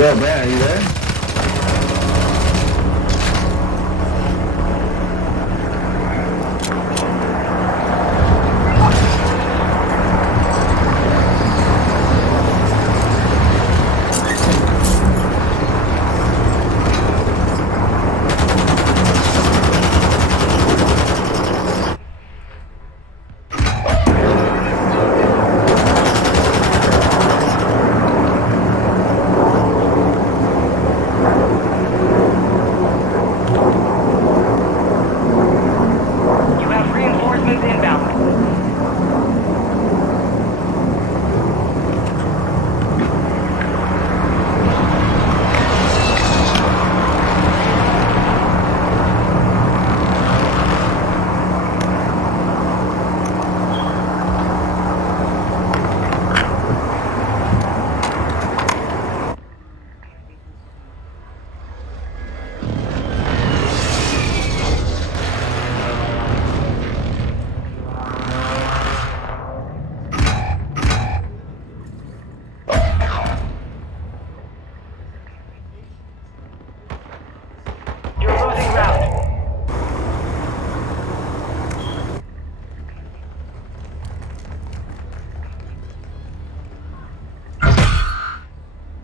Yo, man, are you there? You have reinforcements inbound. You're losing ground.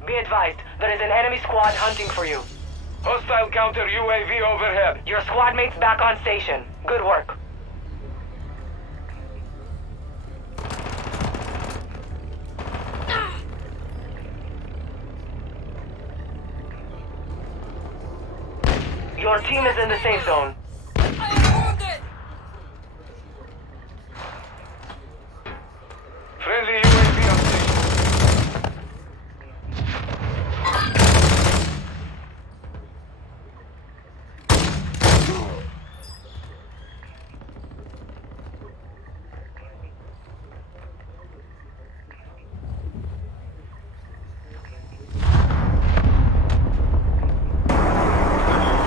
Be advised, there is an enemy squad hunting for you. Hostile counter UAV overhead. Your squad mate's back on station. Good work. Your team is in the safe zone. Friendly UAV on station.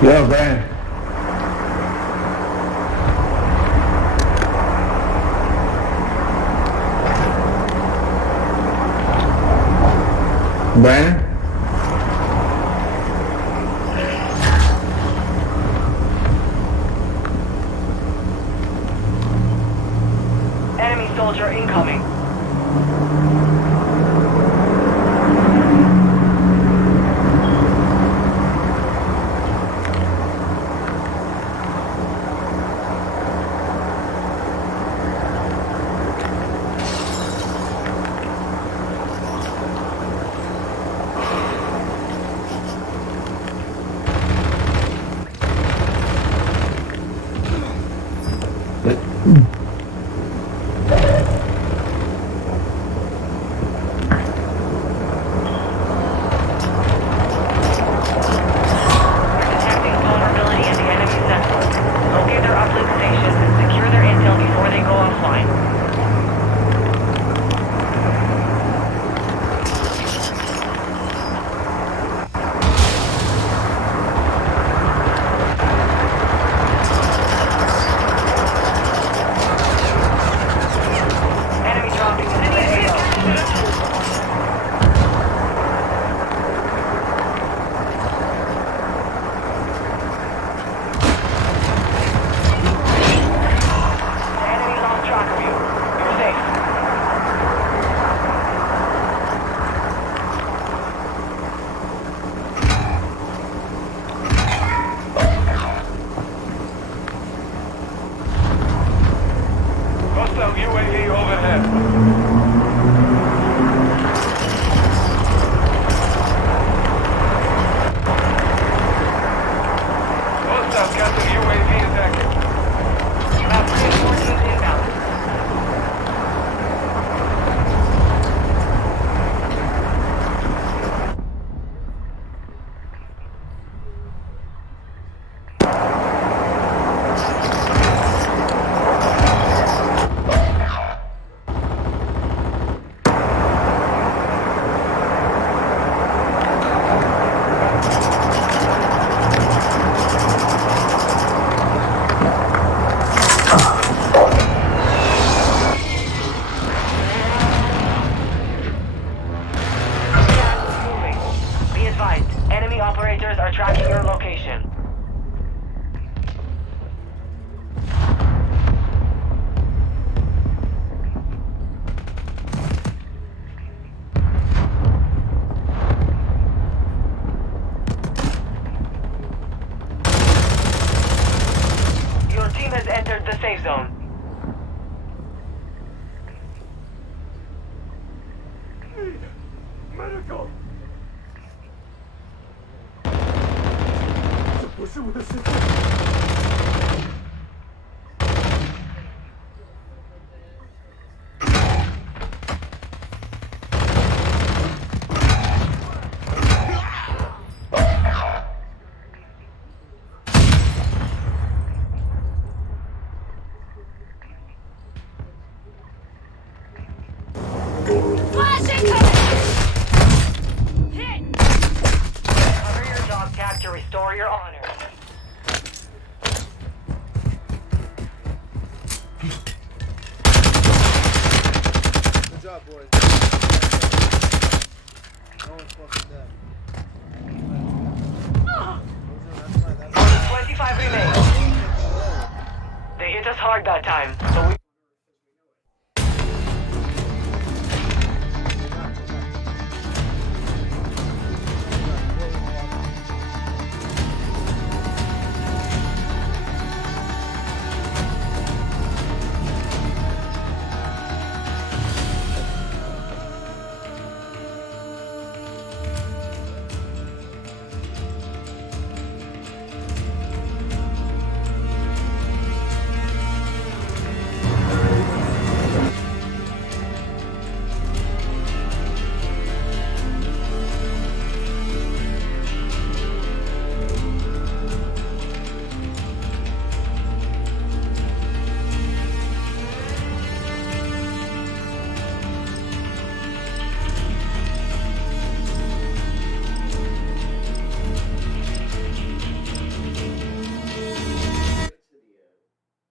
Yo, man. Brandon? Enemy soldier incoming. Detecting vulnerability in the enemy's network. Locate their uplink stations and secure their intel before they go offline. Enemy dropping into the AO. The enemy lost track of you. You're safe. Hostile UAV overhead. Hostile counter UAV is active. You have reinforcements inbound. team has entered the safe zone. Medical! Cover your dog tag to restore your honor. Good job, boys. No one's fucking dead. Only 25 remain. They hit us hard that time, so we...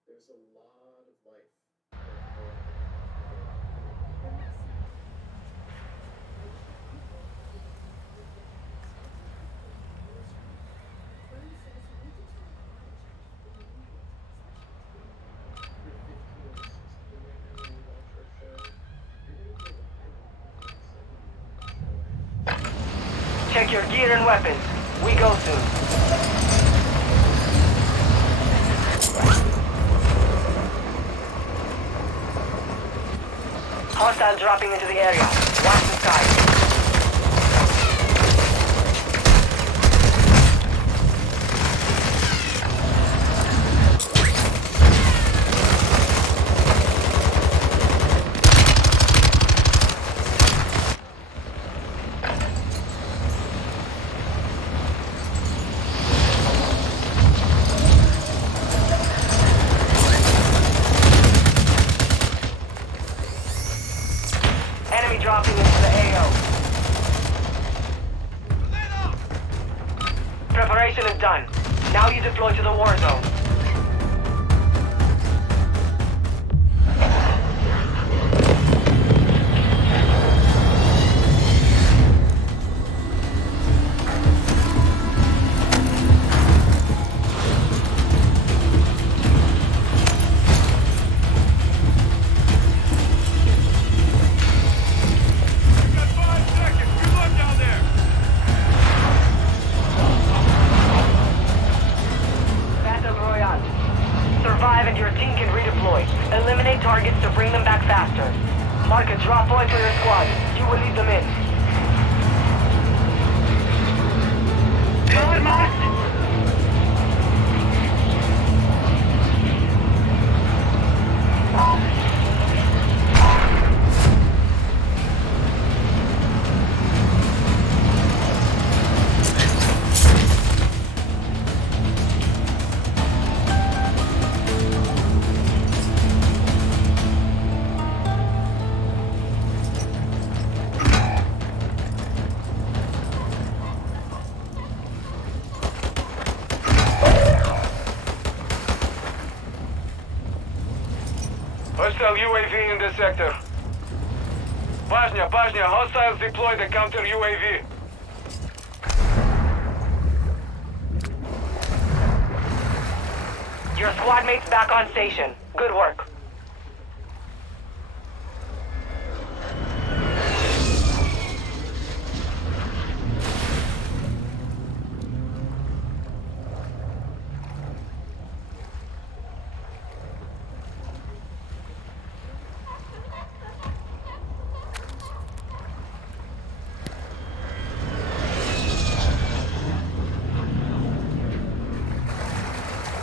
There's a lot of life. Check your gear and weapons. We go soon. Hostile dropping into the area. Watch the sky. Enemy dropping into the AO. Preparation is done. Now you deploy to the war zone. Survive and your team can redeploy. Eliminate targets to bring them back faster. Mark a drop point for your squad. You will lead them in. Moving marked. Hostile UAV in this sector. Pajnia, hostiles deploy the counter UAV. Your squad mates back on station. Good work.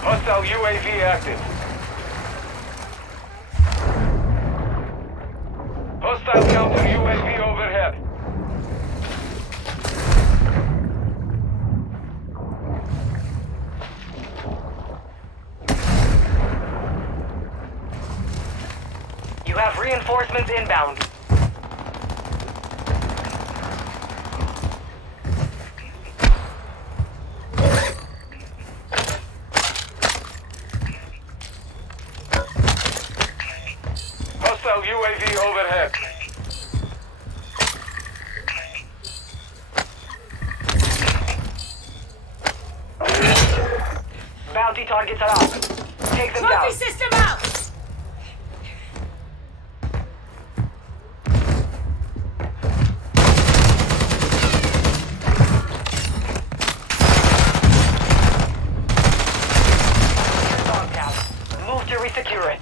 Hostile UAV active. Hostile counter UAV overhead. You have reinforcements inbound. Hostile UAV overhead. Bounty targets are up. Take them down. System out! Dog tag. Move to resecure it.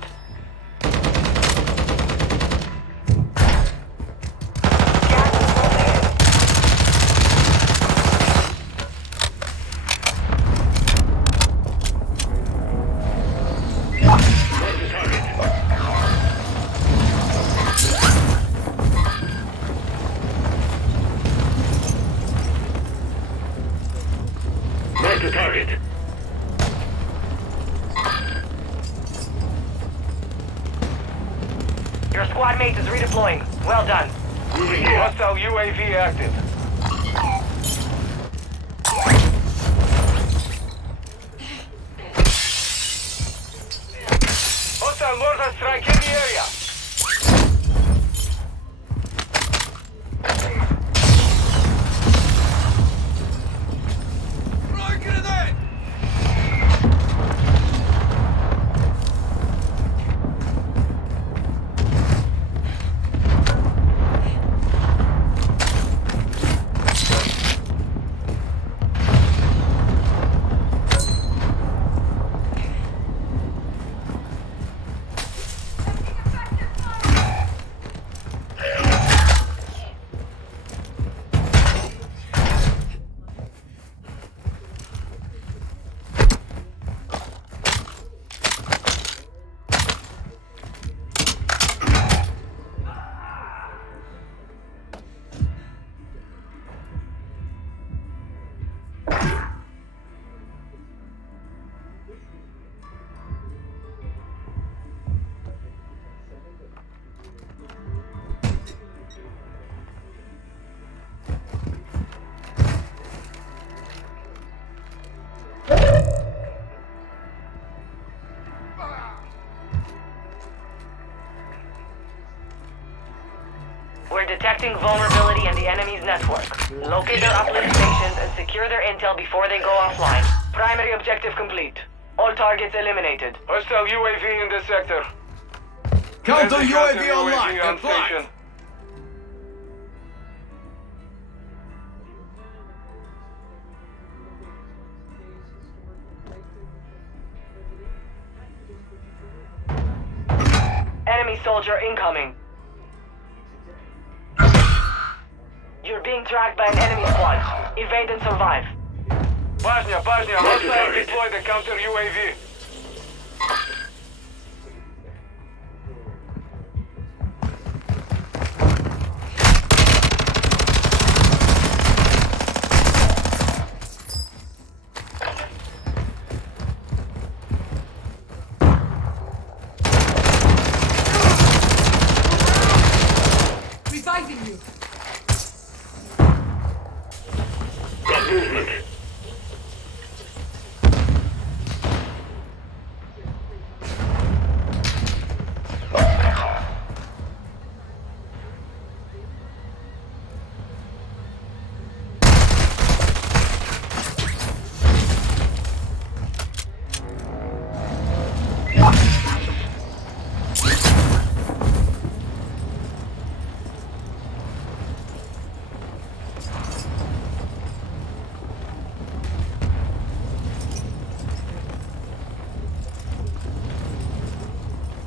Gas is closing in. Mark the target. Your squad mate is redeploying. Well done. Moving here. Hostile UAV active. Hostile mortar strike in the area. We're detecting vulnerability in the enemy's network. Locate their uplink stations and secure their intel before they go offline. Primary objective complete. All targets eliminated. Hostile UAV in this sector. Counter There's a UAV online. on Apply. station. Enemy soldier incoming. You're being tracked by an enemy squad. Evade and survive. Bosnia, hostile deploy the counter UAV. Reviving you! Got movement.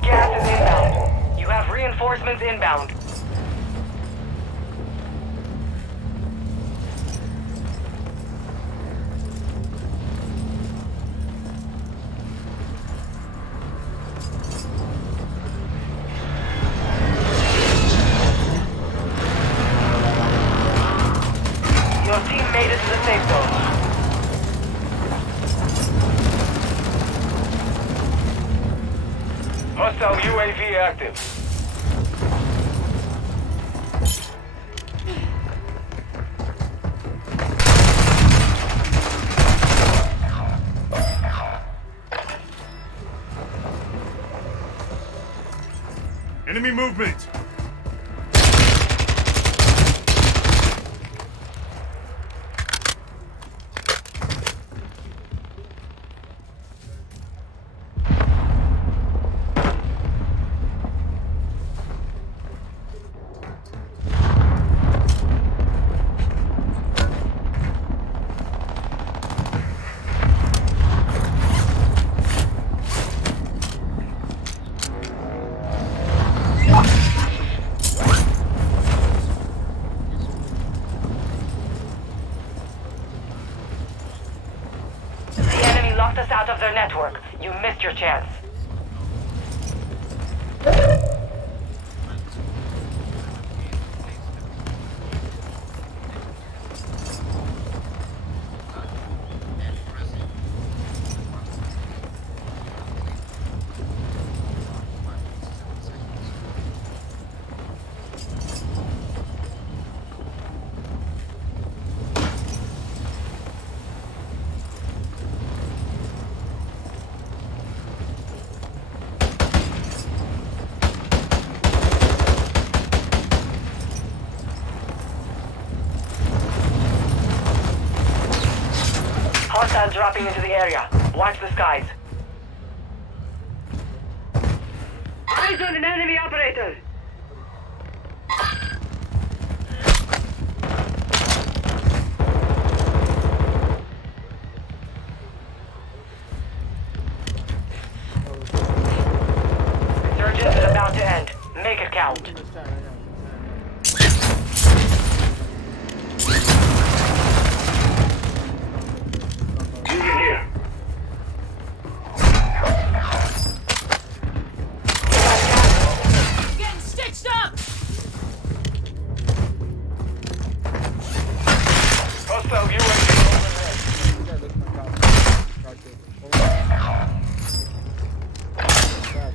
Gas is inbound. You have reinforcements inbound. Hostile UAV active. Enemy movement! The enemy locked us out of their network. You missed your chance. Hostiles dropping into the area. Watch the skies. Eyes on an enemy operator! Resurgence is about to end. Make it count. This time, I know. Getting stitched up! Hostile UAV overhead. You gotta look at my cop. Cockpit. Hold on. Back,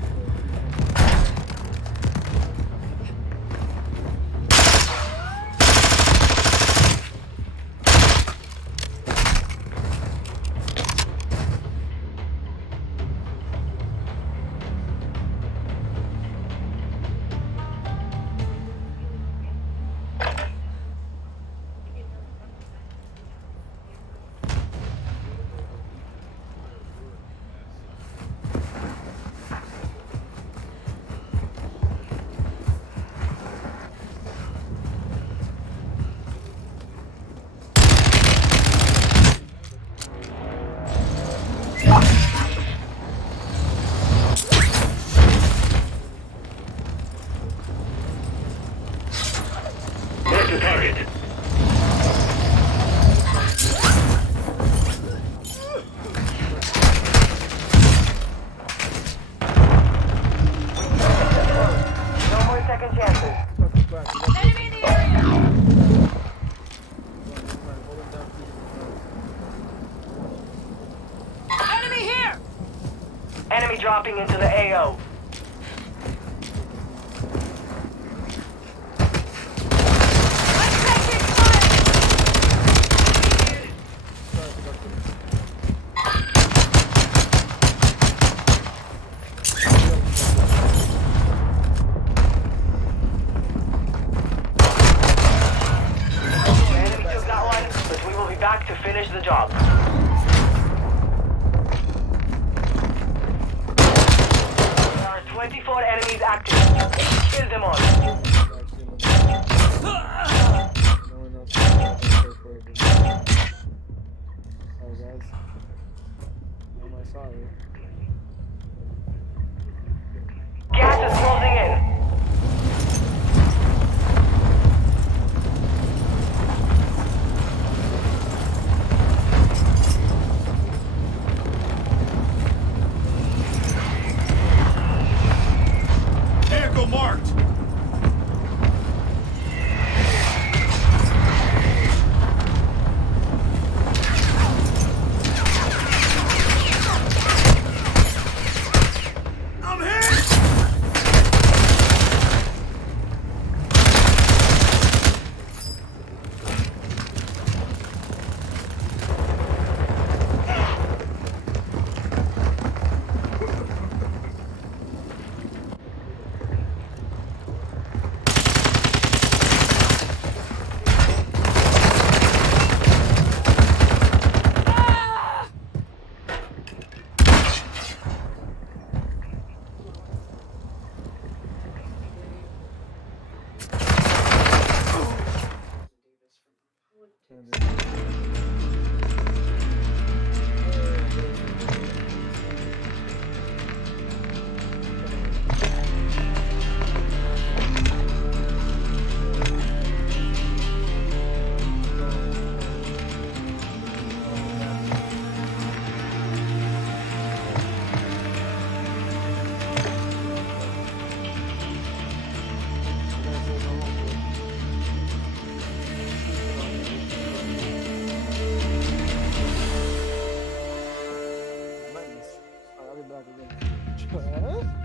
Mark the target. No more second chances. fucking back. You got Enemy in the area! Hold him down. Enemy here! Enemy dropping into the AO. I'm taking fire! The enemy took that one, but we will be back to finish the job. There are 24 enemies active. Kill them all. No one else can go for it. Oh, guys. I'm sorry. Gas is closing in. Vehicle marked! talk again. What?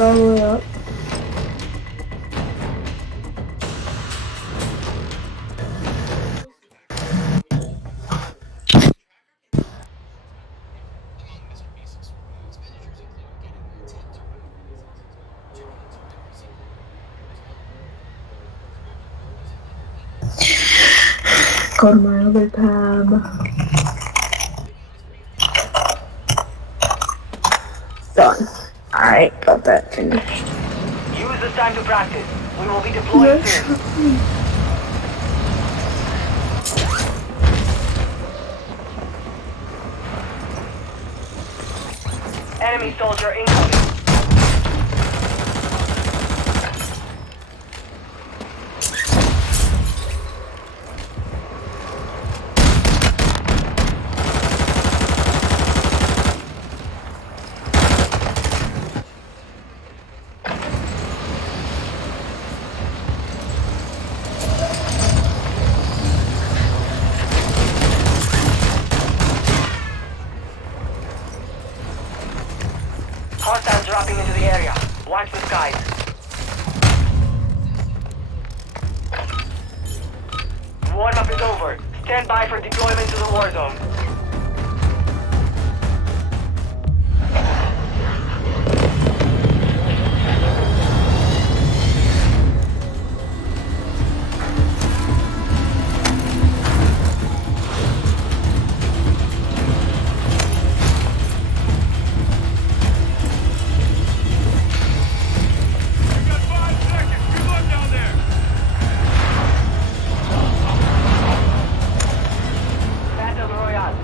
all the way up. Go to my other tab. Done. Alright, got that finished. Use this time to practice. We will be deploying soon. Enemy soldier incoming. Hostiles dropping into the area. Watch the skies. Warm-up is over. Stand by for deployment to the war zone. You got 5 seconds. Good luck down there. Battle Royale.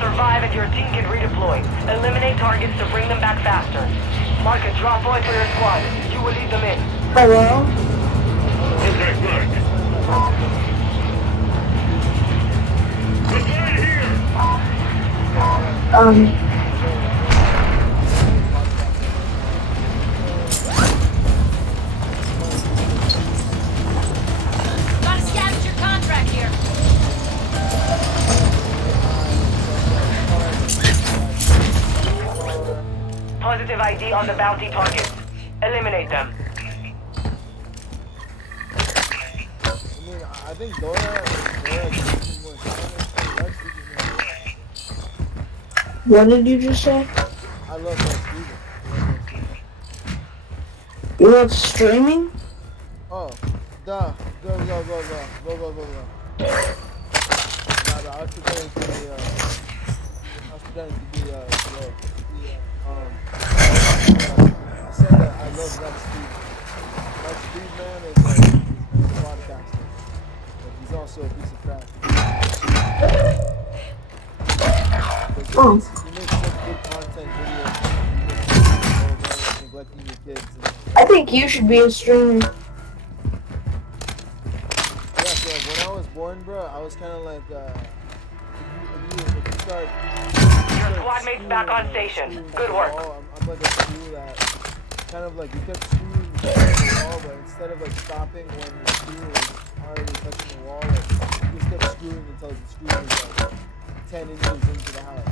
Survive and your team can redeploy. Eliminate targets to bring them back faster. Mark a drop point for your squad. You will lead them in. Hello? Okay, good. What's right here? Got a scavenger contract here. Positive ID on the bounty target. Eliminate them. I mean, I think Dora is more talented. What did you just say? I love that Steven. You love streaming? Oh, duh. Go. Nah, I was pretending to be, I said that I love that Steve. That Steve man is like, he's a podcaster. But he's also a piece of crap. Oh. He makes such good content videos. Like, neglecting your kids. I think you should be a streamer. Yeah, so like when I was born, bro, I was kind of like, if you start. Your squad mate's back on station. Good work. I'm like a screw that kind of like you kept screwing the wall, but instead of like stopping when the screw was already touching the wall, like you just kept screwing until the screw was like 10 inches into the house.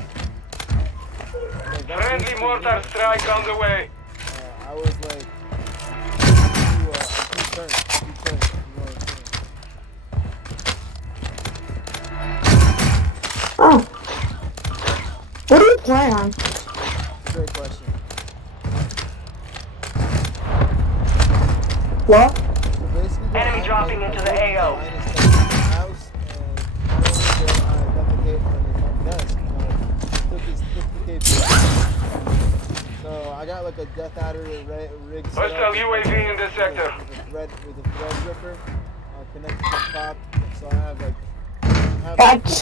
Like, that's Friendly basically mortar me. strike on the way. I was like, two turns, you know what I'm saying? Oh. What do you play on? Great question. What? So basically, Enemy dropping into the AO. House, and I defecate on his desk, but took his so I got like a Death Adder rig set Hostile up UAV in this sector. with a thread ripper connected to the top, so I have like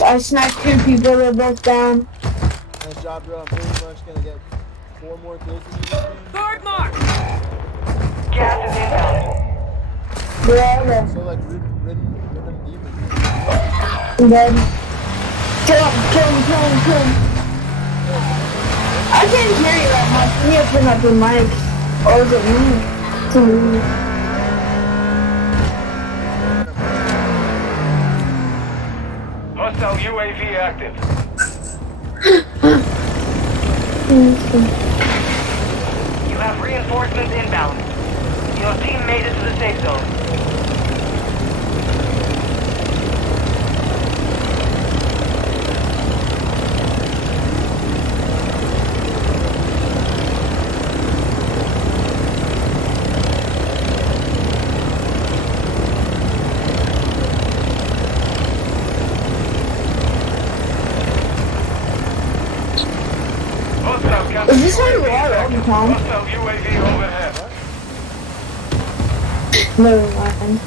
I sniped 2 people, they're both down. nice job, bro. I'm pretty much gonna get 4 more kills in this game. Guard mark. Gas is inbound. Yeah, So like rhythm demons. I'm dead. Kill him. I can't hear you that much. Can you open up your mic? Or is it me? It's me. Hostile UAV active. You have reinforcements reinforcements inbound. Your team made it to the safe zone. Is this how you are all the time? Hostile UAV overhead. Never mind.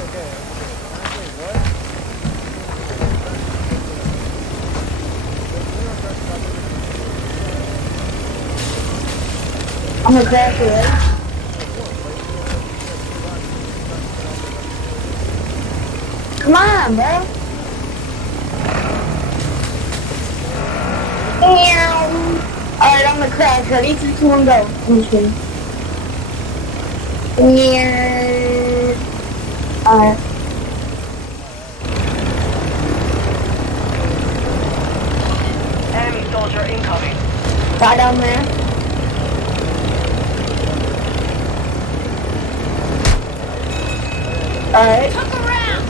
Okay. I'm gonna crash it, right? Come on, bro. Alright, I'm gonna crash. Ready? 3, 2, 1, go. I'm just kidding. Alright. Enemy soldier incoming. Bye down there. Alright. Look around!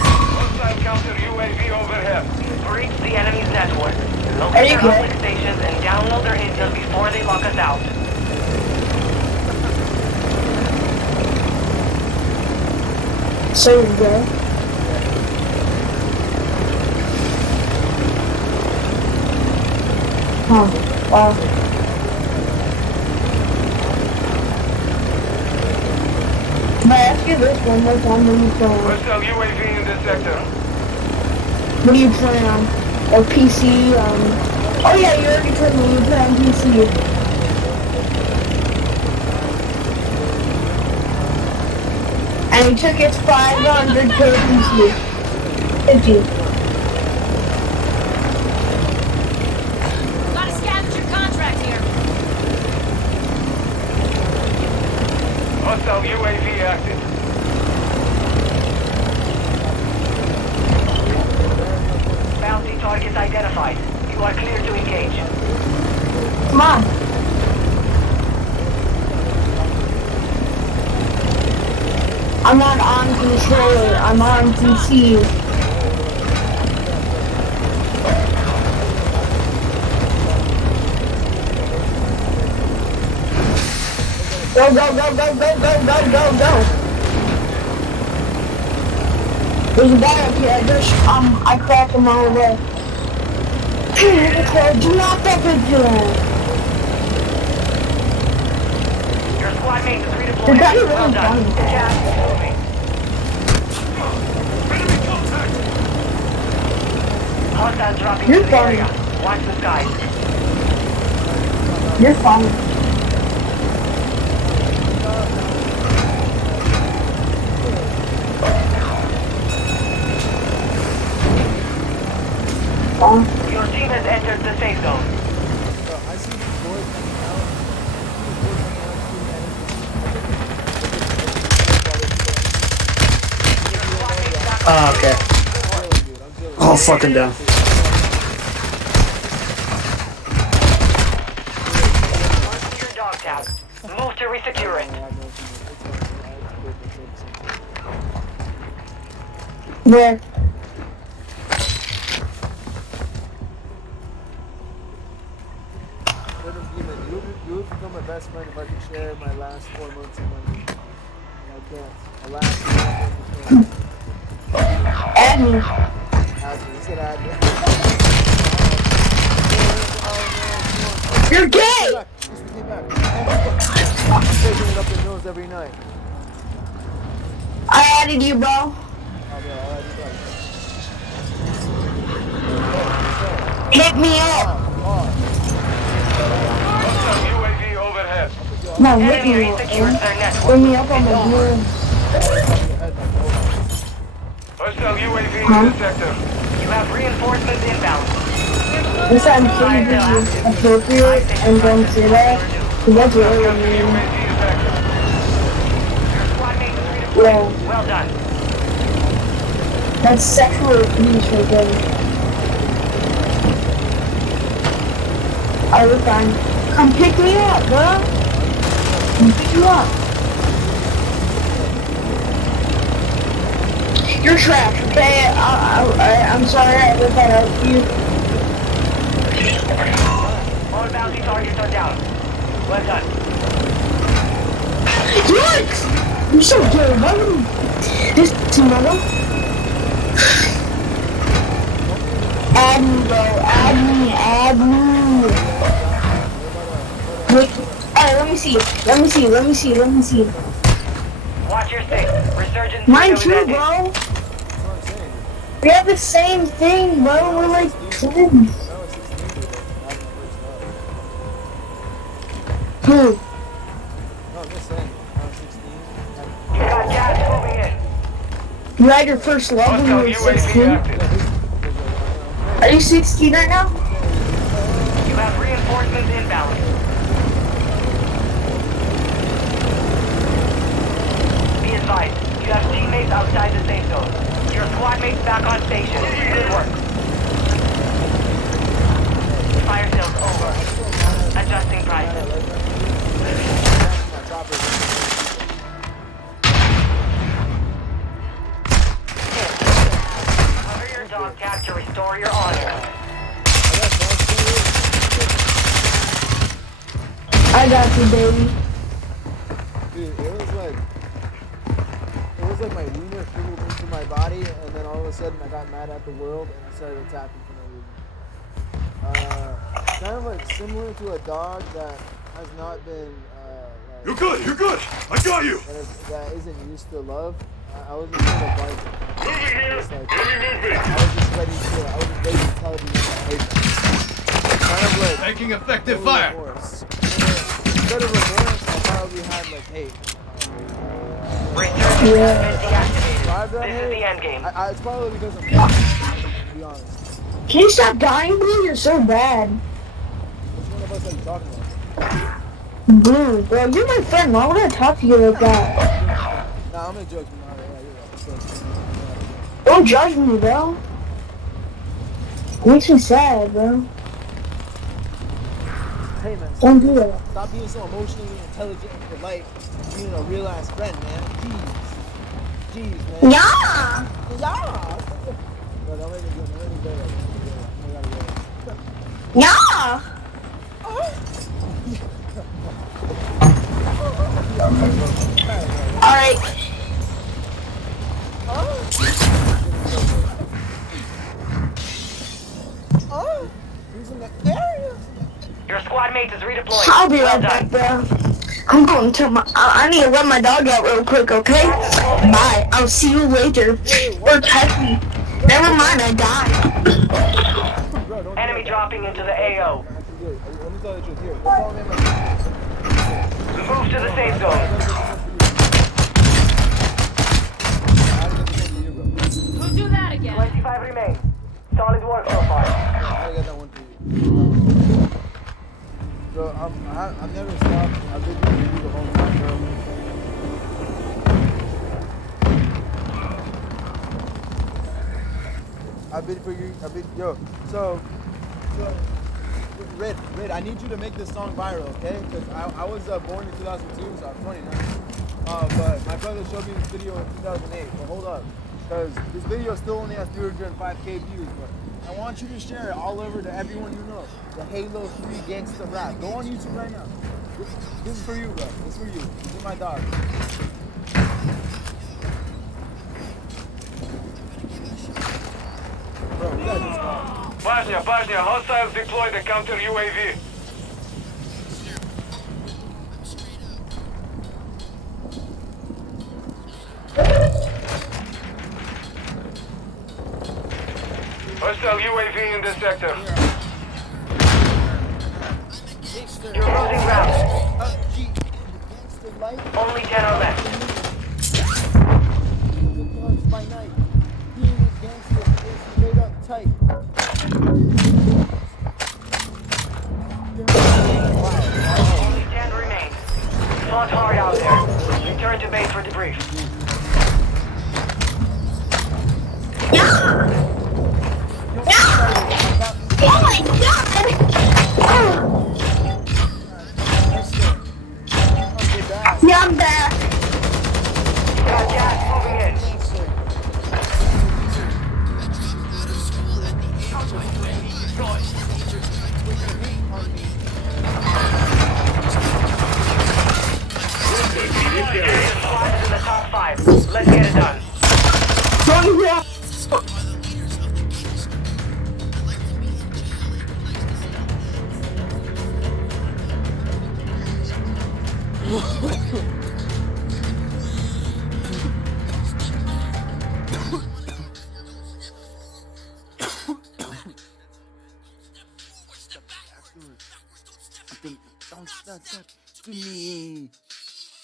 Hostile counter UAV overhead. Breach the enemy's network. Are Locate you their good? uplink stations and download their intel before they lock us out. So you go. Huh. Wow. Can I ask you this one more time? What do you plan on? Hostile UAV in this sector. What do you plan on? Or PC? Oh yeah, you already told me you play on PC. And you took its 500 per PC. 50. Got a scavenger contract here. Hostile UAV active. Bounty targets identified. You are clear to engage. Come on. I'm not on controller, I'm on PC. Go, go, go, go, go, go, go, go, go. There's a guy up here, I cracked him all the way. Do not fuck with him. Your squad mates is redeployed. The guy is Well really done. funny. Gas is moving. Hostiles dropping You're into the funny. area. Watch the skies. You're funny. Your team has entered the safe zone. Bro, I see these boys coming out. Oh, okay. Oh, fucking down. Your dog tag. Move to resecure it. Where? You would become my best friend if I could share my last 4 months of money. And I can't. My last 4 months. Add me. He said add me. You're gay! Just we came back. I'm taking it up the nose every night. I added you, bro. I'll add you back. Hit me up. Hostile UAV overhead. No, hit Enemy me up. resecured their network. Bring me up on my board. Hostile UAV in Huh? this sector. You have reinforcements inbound. This time, please be appropriate and don't say that. Cause that's really Counter mean. UAV is active. Your squad mate is redeployed. Yeah. Well done. That's sexual abuse right there. Alright, we're fine. Come pick me up, bro. Come pick you up. You're trash, okay? I'm sorry I let that out to you. All bounty targets are down. Well done. Yikes! You're so gay, bro. This tomorrow. Add me, bro. Add me. Wait. Alright, let me see. Watch your six. Resurgence. Mine window is too, ending. bro. We have the same thing, bro. We're like twins. Who? No, I'm just saying. I was 16. You got gas moving in. You had your first love when you Hostile were UAV 16? active. Are you 16 right now? You have reinforcements inbound. Be advised, you have teammates outside the safe zone. Your squad mates back on station. Good work. Fire sales over. Adjusting prices. Cover your dog tag to restore your honor. I got you, baby. Dude, it was like my wiener shriveled into my body, and then all of a sudden I got mad at the world and I started attacking for no reason. Kind of like similar to a dog that has not been You're good. I got you. that isn't used to love. I was just gonna bite it. Moving here. It's like, Moving. I was just ready to tell you that I hate them. Kind of like Taking effective remorse. Instead of remorse, I probably had like hate. Resurgence has been deactivated. This This is the end game. It's probably because I'm to be honest. Can you stop dying, bro? You're so bad. Which one of us are you talking about? Dude, bro, you're my friend. Why would I talk to you like that? Nah, I'm gonna joke. Yeah, you're right. Don't judge me, bro. It makes me sad, bro. Hey man, Don't do that. stop being so emotionally intelligent and polite. Being a real ass friend, man. Jeez, man. Yeah! Yeah. No, don't make me go. Yeah! Alright. Who's in the area? Your squad mate is redeployed. I'll be Well right back, done. bro. I'm going to I need to let my dog out real quick, okay? Bye. I'll see you later. Or text me. Never mind, I died. Bro, don't Enemy dropping into the AO. Actually, let me tell you the truth here. Don't follow me in my Move to the safe zone. Who do that again? 25 remain. Solid work so far. I gotta get that one for you. So, I've never stopped. I've been doing you the whole time, bro. So, Red, I need you to make this song viral, okay? Because I was born in 2002, so I'm 29. But my brother showed me this video in 2008. But hold up, because this video still only has 305K views. But I want you to share it all over to everyone you know. The Halo 3 gangsta rap. Go on YouTube right now. This is for you, bro. This is for you. This is my dog. Bro, we gotta get started. Bajnia, hostiles deploy the counter UAV. Hostile UAV in this sector. You're losing ground. Gee, gangsta light. Only 10 are left. By night, being a gangster is straight up tight. Only 10 remain. Fought hard out there. Return to base for debrief. Yeah! not that to me.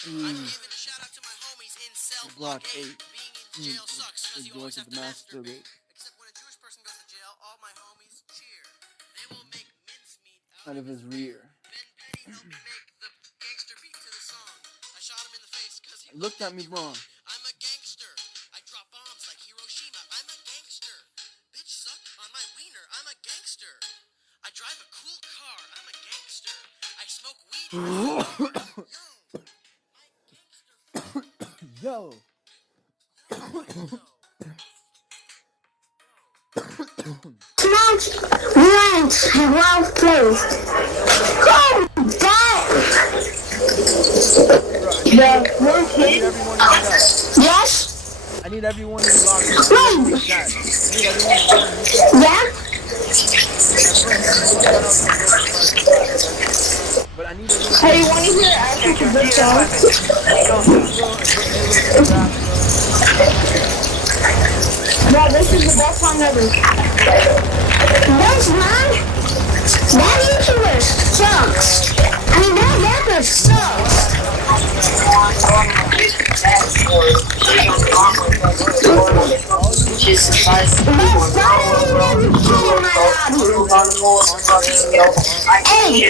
Shout out to my homies in cell Block 8. Being in jail sucks because you always have to masturbate. Except when a Jewish person goes to jail, all my homies cheer. They will make mincemeat Out of his rear. Ben Penny helped me make the gangster beat to the song. I shot him in the face because he Looked at me wrong. I'm a gangster. I drop bombs like Hiroshima. I'm a gangster. Bitch suck on my wiener. I'm a gangster. I drive a cool car. I'm a gangster. I smoke weed. Yo. Well placed. Go back. Yeah, one kid. Yes. I need everyone in locked in. Wait. I need everyone Yeah. but I need everyone. Hey, you want to hear actually a good song? Yeah, this is the best song ever. That's man. That YouTuber sucks. I mean, that rapper sucks. Hey,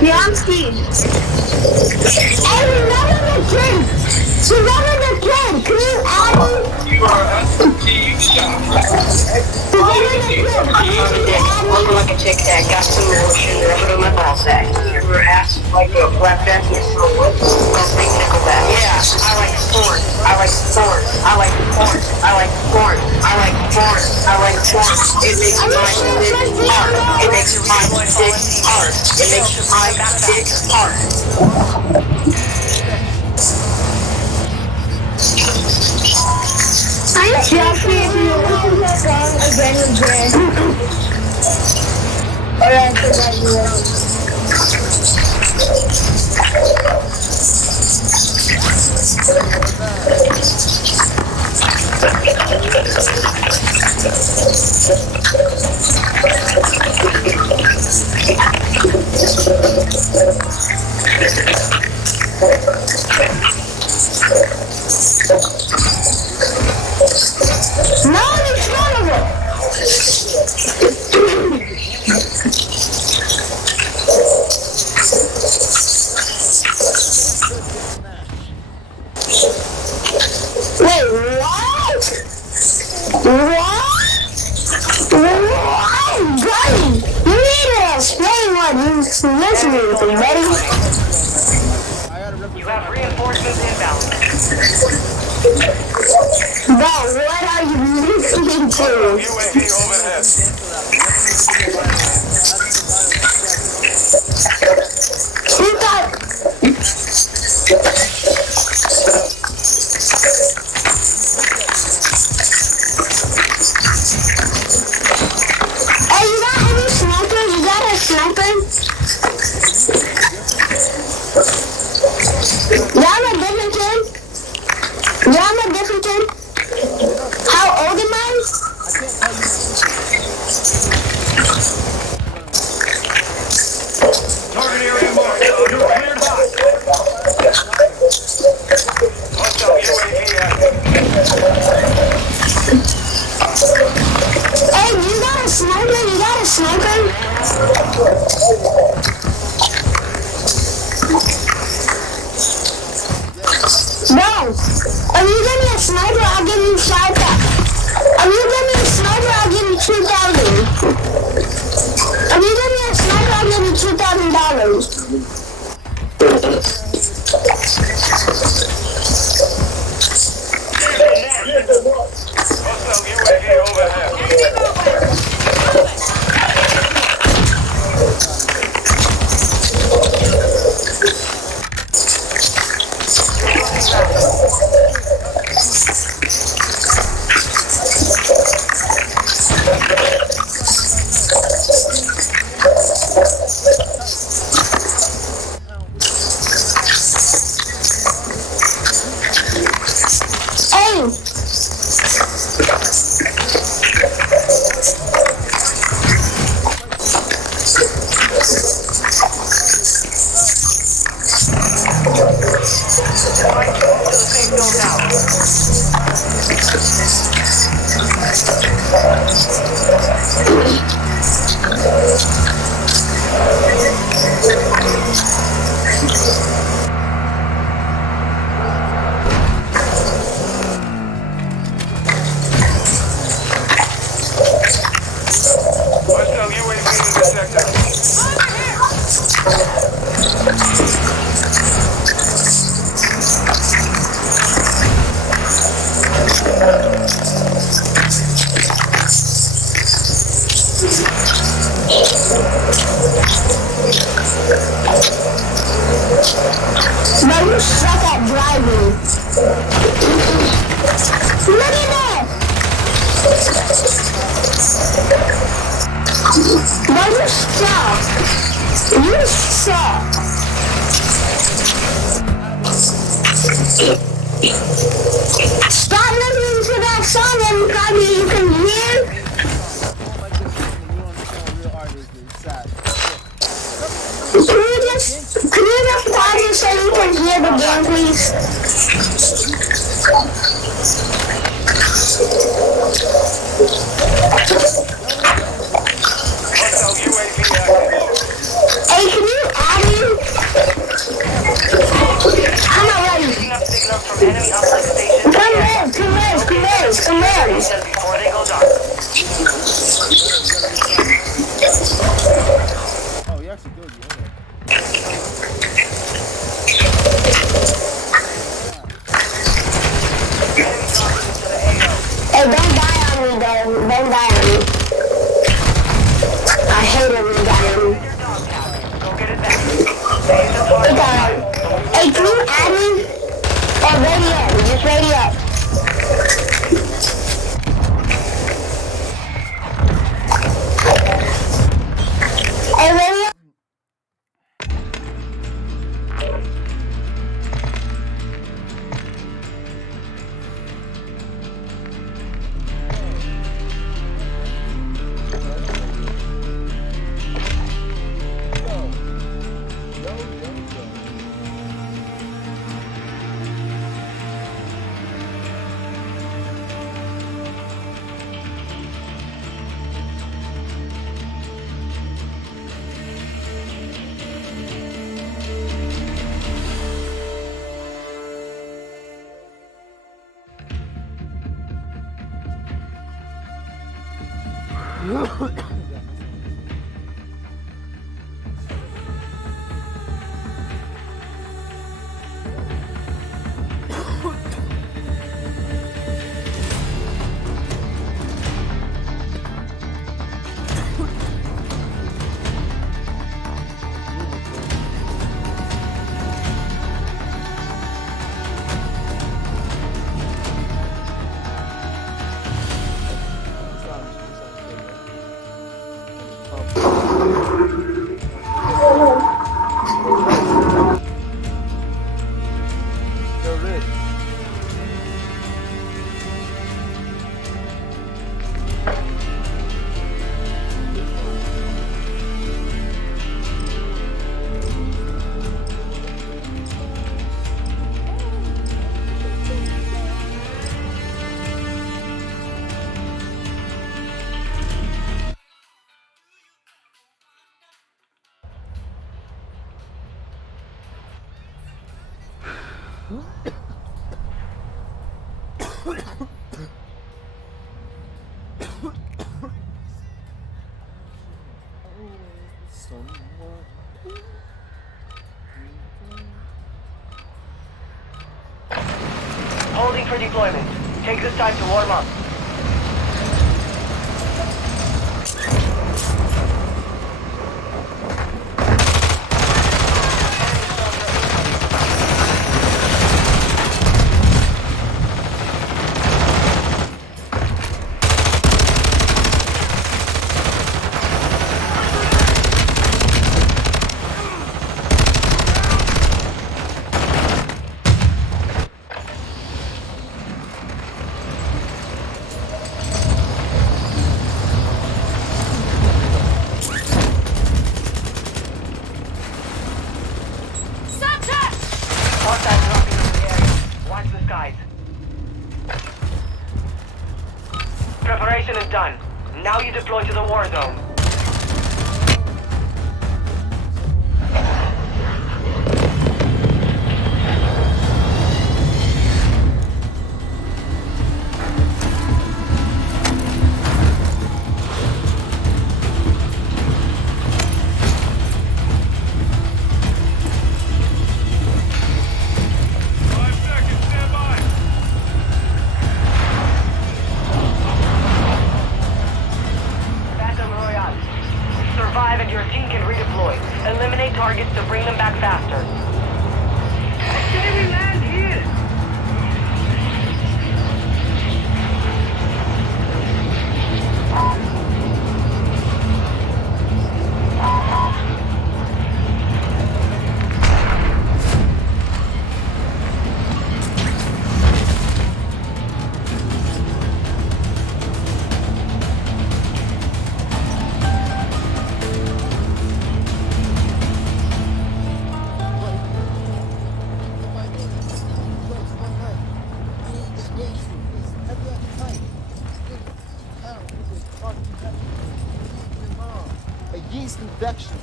Beyond speed. Hey, remember the kid. Remember the kid. Can you add me? You are FTE shop. Looking like a Tic Tac, got some lotion, rub it on my ball sack. You ever asked like a black jack? Yes, so what? Let's think Nickelback. Yeah, I like porn. I like porn. I like porn. I like porn. I like porn. I like porn. It makes my dick hard. It makes my dick hard. It makes my dick hard. I'm Chelsea if you listen to that song again and again. Or I forgot you No, it's none of it. Wait, what? What? Buddy, you need to explain what you're listening to, buddy. You have reinforcements inbound. But what are you listening to? UAV overhead. Who got... Hey, you got any snipers? You got a sniper? Yeah, I'm a different kid. Yeah, I'm a different kid. How old am I? Target area marked. You're cleared hot. Hostile UAV active. Hey, you got a sniper? You got a sniper? No. If you give me a sniper, I'll give you 5,000. If you give me a sniper, I'll give you 2,000. If you give me a sniper, I'll give you $2,000. Hostile UAV overhead. Trying to move to the safe zone now. Hostile UAV in the sector. But you suck at driving. Look at that! But you suck. You suck. Stop listening to that song and probably you can hear. Like this, you understand what real art is, dude. It's sad. Can you just pause it so you can hear the game, please? Hostile UAV active. Hey, can you add me? I'm not ready. Picking up signals from enemy uplink stations. Come in. Intel before they go dark. Oh, he actually killed you. Hey, don't die on me, though. Don't die on me. I hate it when you die on me. Your dog tag. Go get it back. Stay in the target side. Hey, can you add me? Or ready up. Just ready up. Hey, ready up. Holding for deployment. Take this time to warm up. done. Now you deploy to the war zone. Survive and your team can redeploy. Eliminate targets to bring them back faster. Enemy land here! A yeast infection.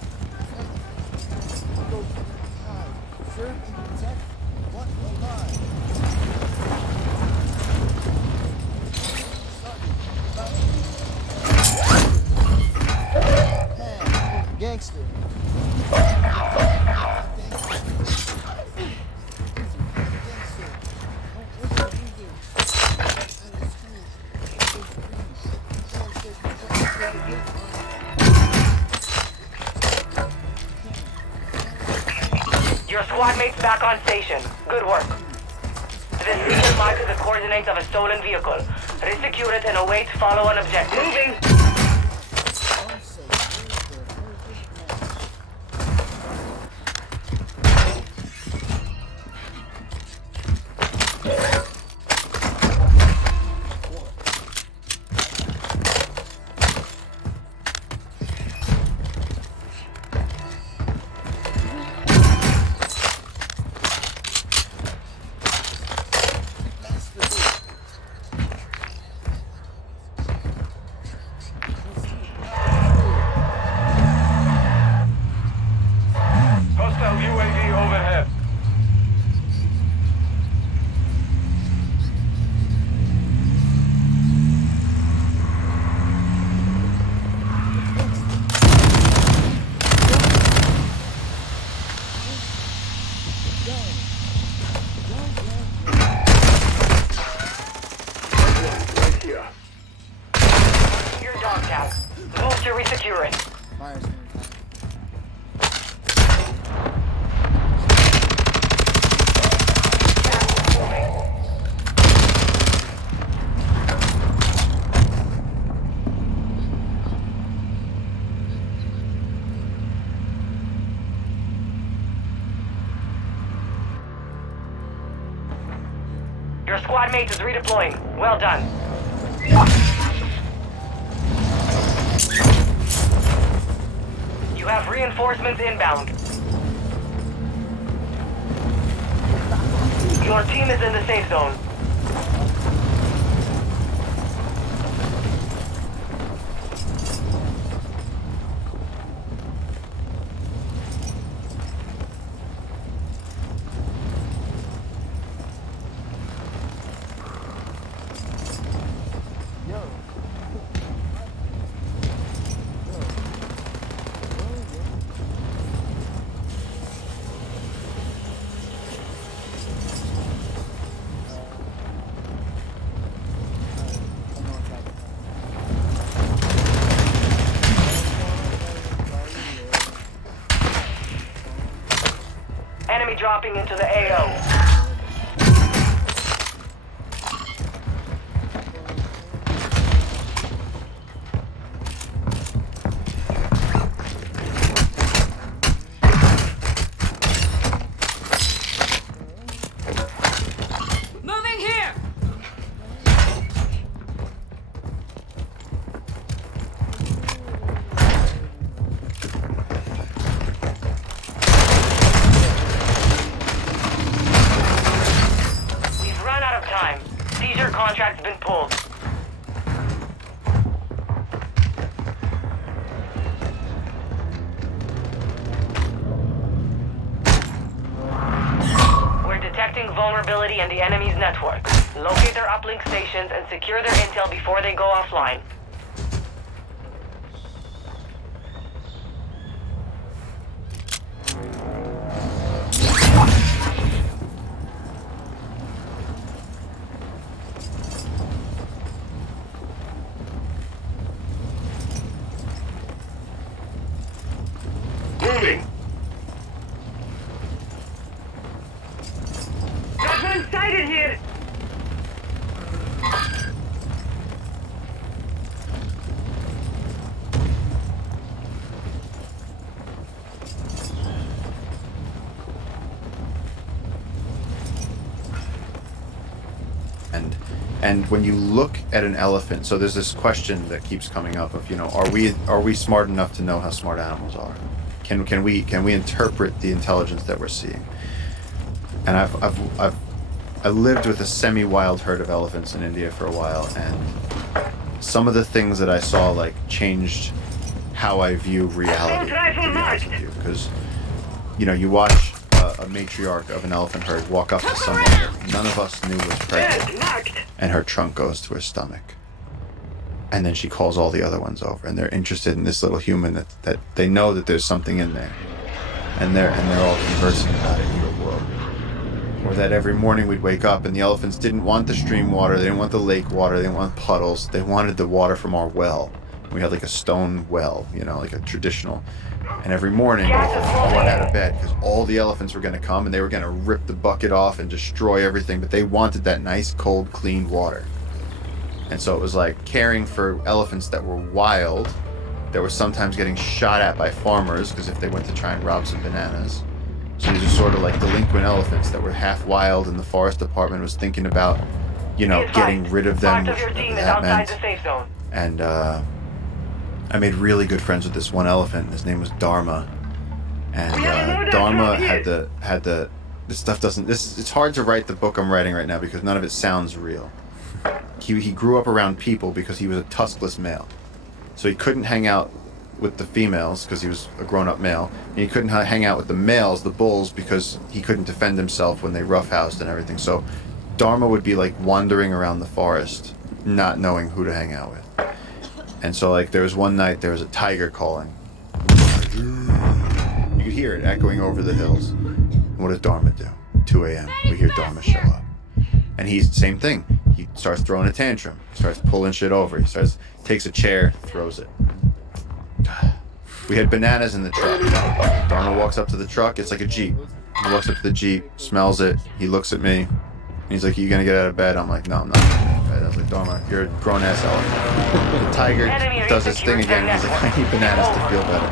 Serve and protect what alive. Gangster. Your squad mates back on station. Good work. This region marks the coordinates of a stolen vehicle. Resecure it and await follow-on objective. Moving! Hostile UAV overhead. Your dog tag. Move to resecure it. Myers. Your squad mate is redeploying. Well done. You have reinforcements inbound. Your team is in the safe zone. Enemy dropping into the AO. Moving here! We've run out of time. Seizure contract's been pulled. detecting vulnerability in the enemy's network. Locate their uplink stations and secure their intel before they go offline. Moving. Got one sighted here! And when you look at an elephant, so there's this question that keeps coming up of, you know, are we smart enough to know how smart animals are? Can we interpret the intelligence that we're seeing? And I lived with a semi-wild herd of elephants in India for a while, and some of the things that I saw like changed how I view reality. To be honest with you, because you know, you watch a matriarch of an elephant herd walk up to someone that none of us knew was pregnant, and her trunk goes to her stomach, and then she calls all the other ones over, and they're interested in this little human that they know that there's something in there, and they're all conversing about it. Or that every morning we'd wake up and the elephants didn't want the stream water, they didn't want the lake water, they didn't want puddles, they wanted the water from our well. We had like a stone well, you know, like a traditional. And every morning we'd run out of bed because all the elephants were going to come and they were going to rip the bucket off and destroy everything, but they wanted that nice, cold, clean water. And so it was like caring for elephants that were wild, that were sometimes getting shot at by farmers because if they went to try and rob some bananas. So these are sort of like delinquent elephants that were half wild, and the forest department was thinking about, you know, getting rid of them, whatever that meant. And I made really good friends with this one elephant. His name was Dharma, and Dharma had the. This stuff doesn't. It's hard to write the book I'm writing right now because none of it sounds real. He grew up around people because he was a tuskless male, so he couldn't hang out with the females because he was a grown-up male, and he couldn't hang out with the males, the bulls, because he couldn't defend himself when they roughhoused and everything. So Dharma would be like wandering around the forest not knowing who to hang out with. And so like there was one night there was a tiger calling. You could hear it echoing over the hills. And what does Dharma do? 2 a.m. we hear Dharma show up, and he's same thing. He starts throwing a tantrum, starts pulling shit over, takes a chair, throws it. We had bananas in the truck. Dharma walks up to the truck. It's like a Jeep. He walks up to the Jeep, smells it. He looks at me. And he's like, "You gonna get out of bed?" I'm like, "No, I'm not gonna get out of bed." I was like, "Dharma, you're a grown-ass elephant." The tiger does his thing again. He's like, "I need bananas to feel better."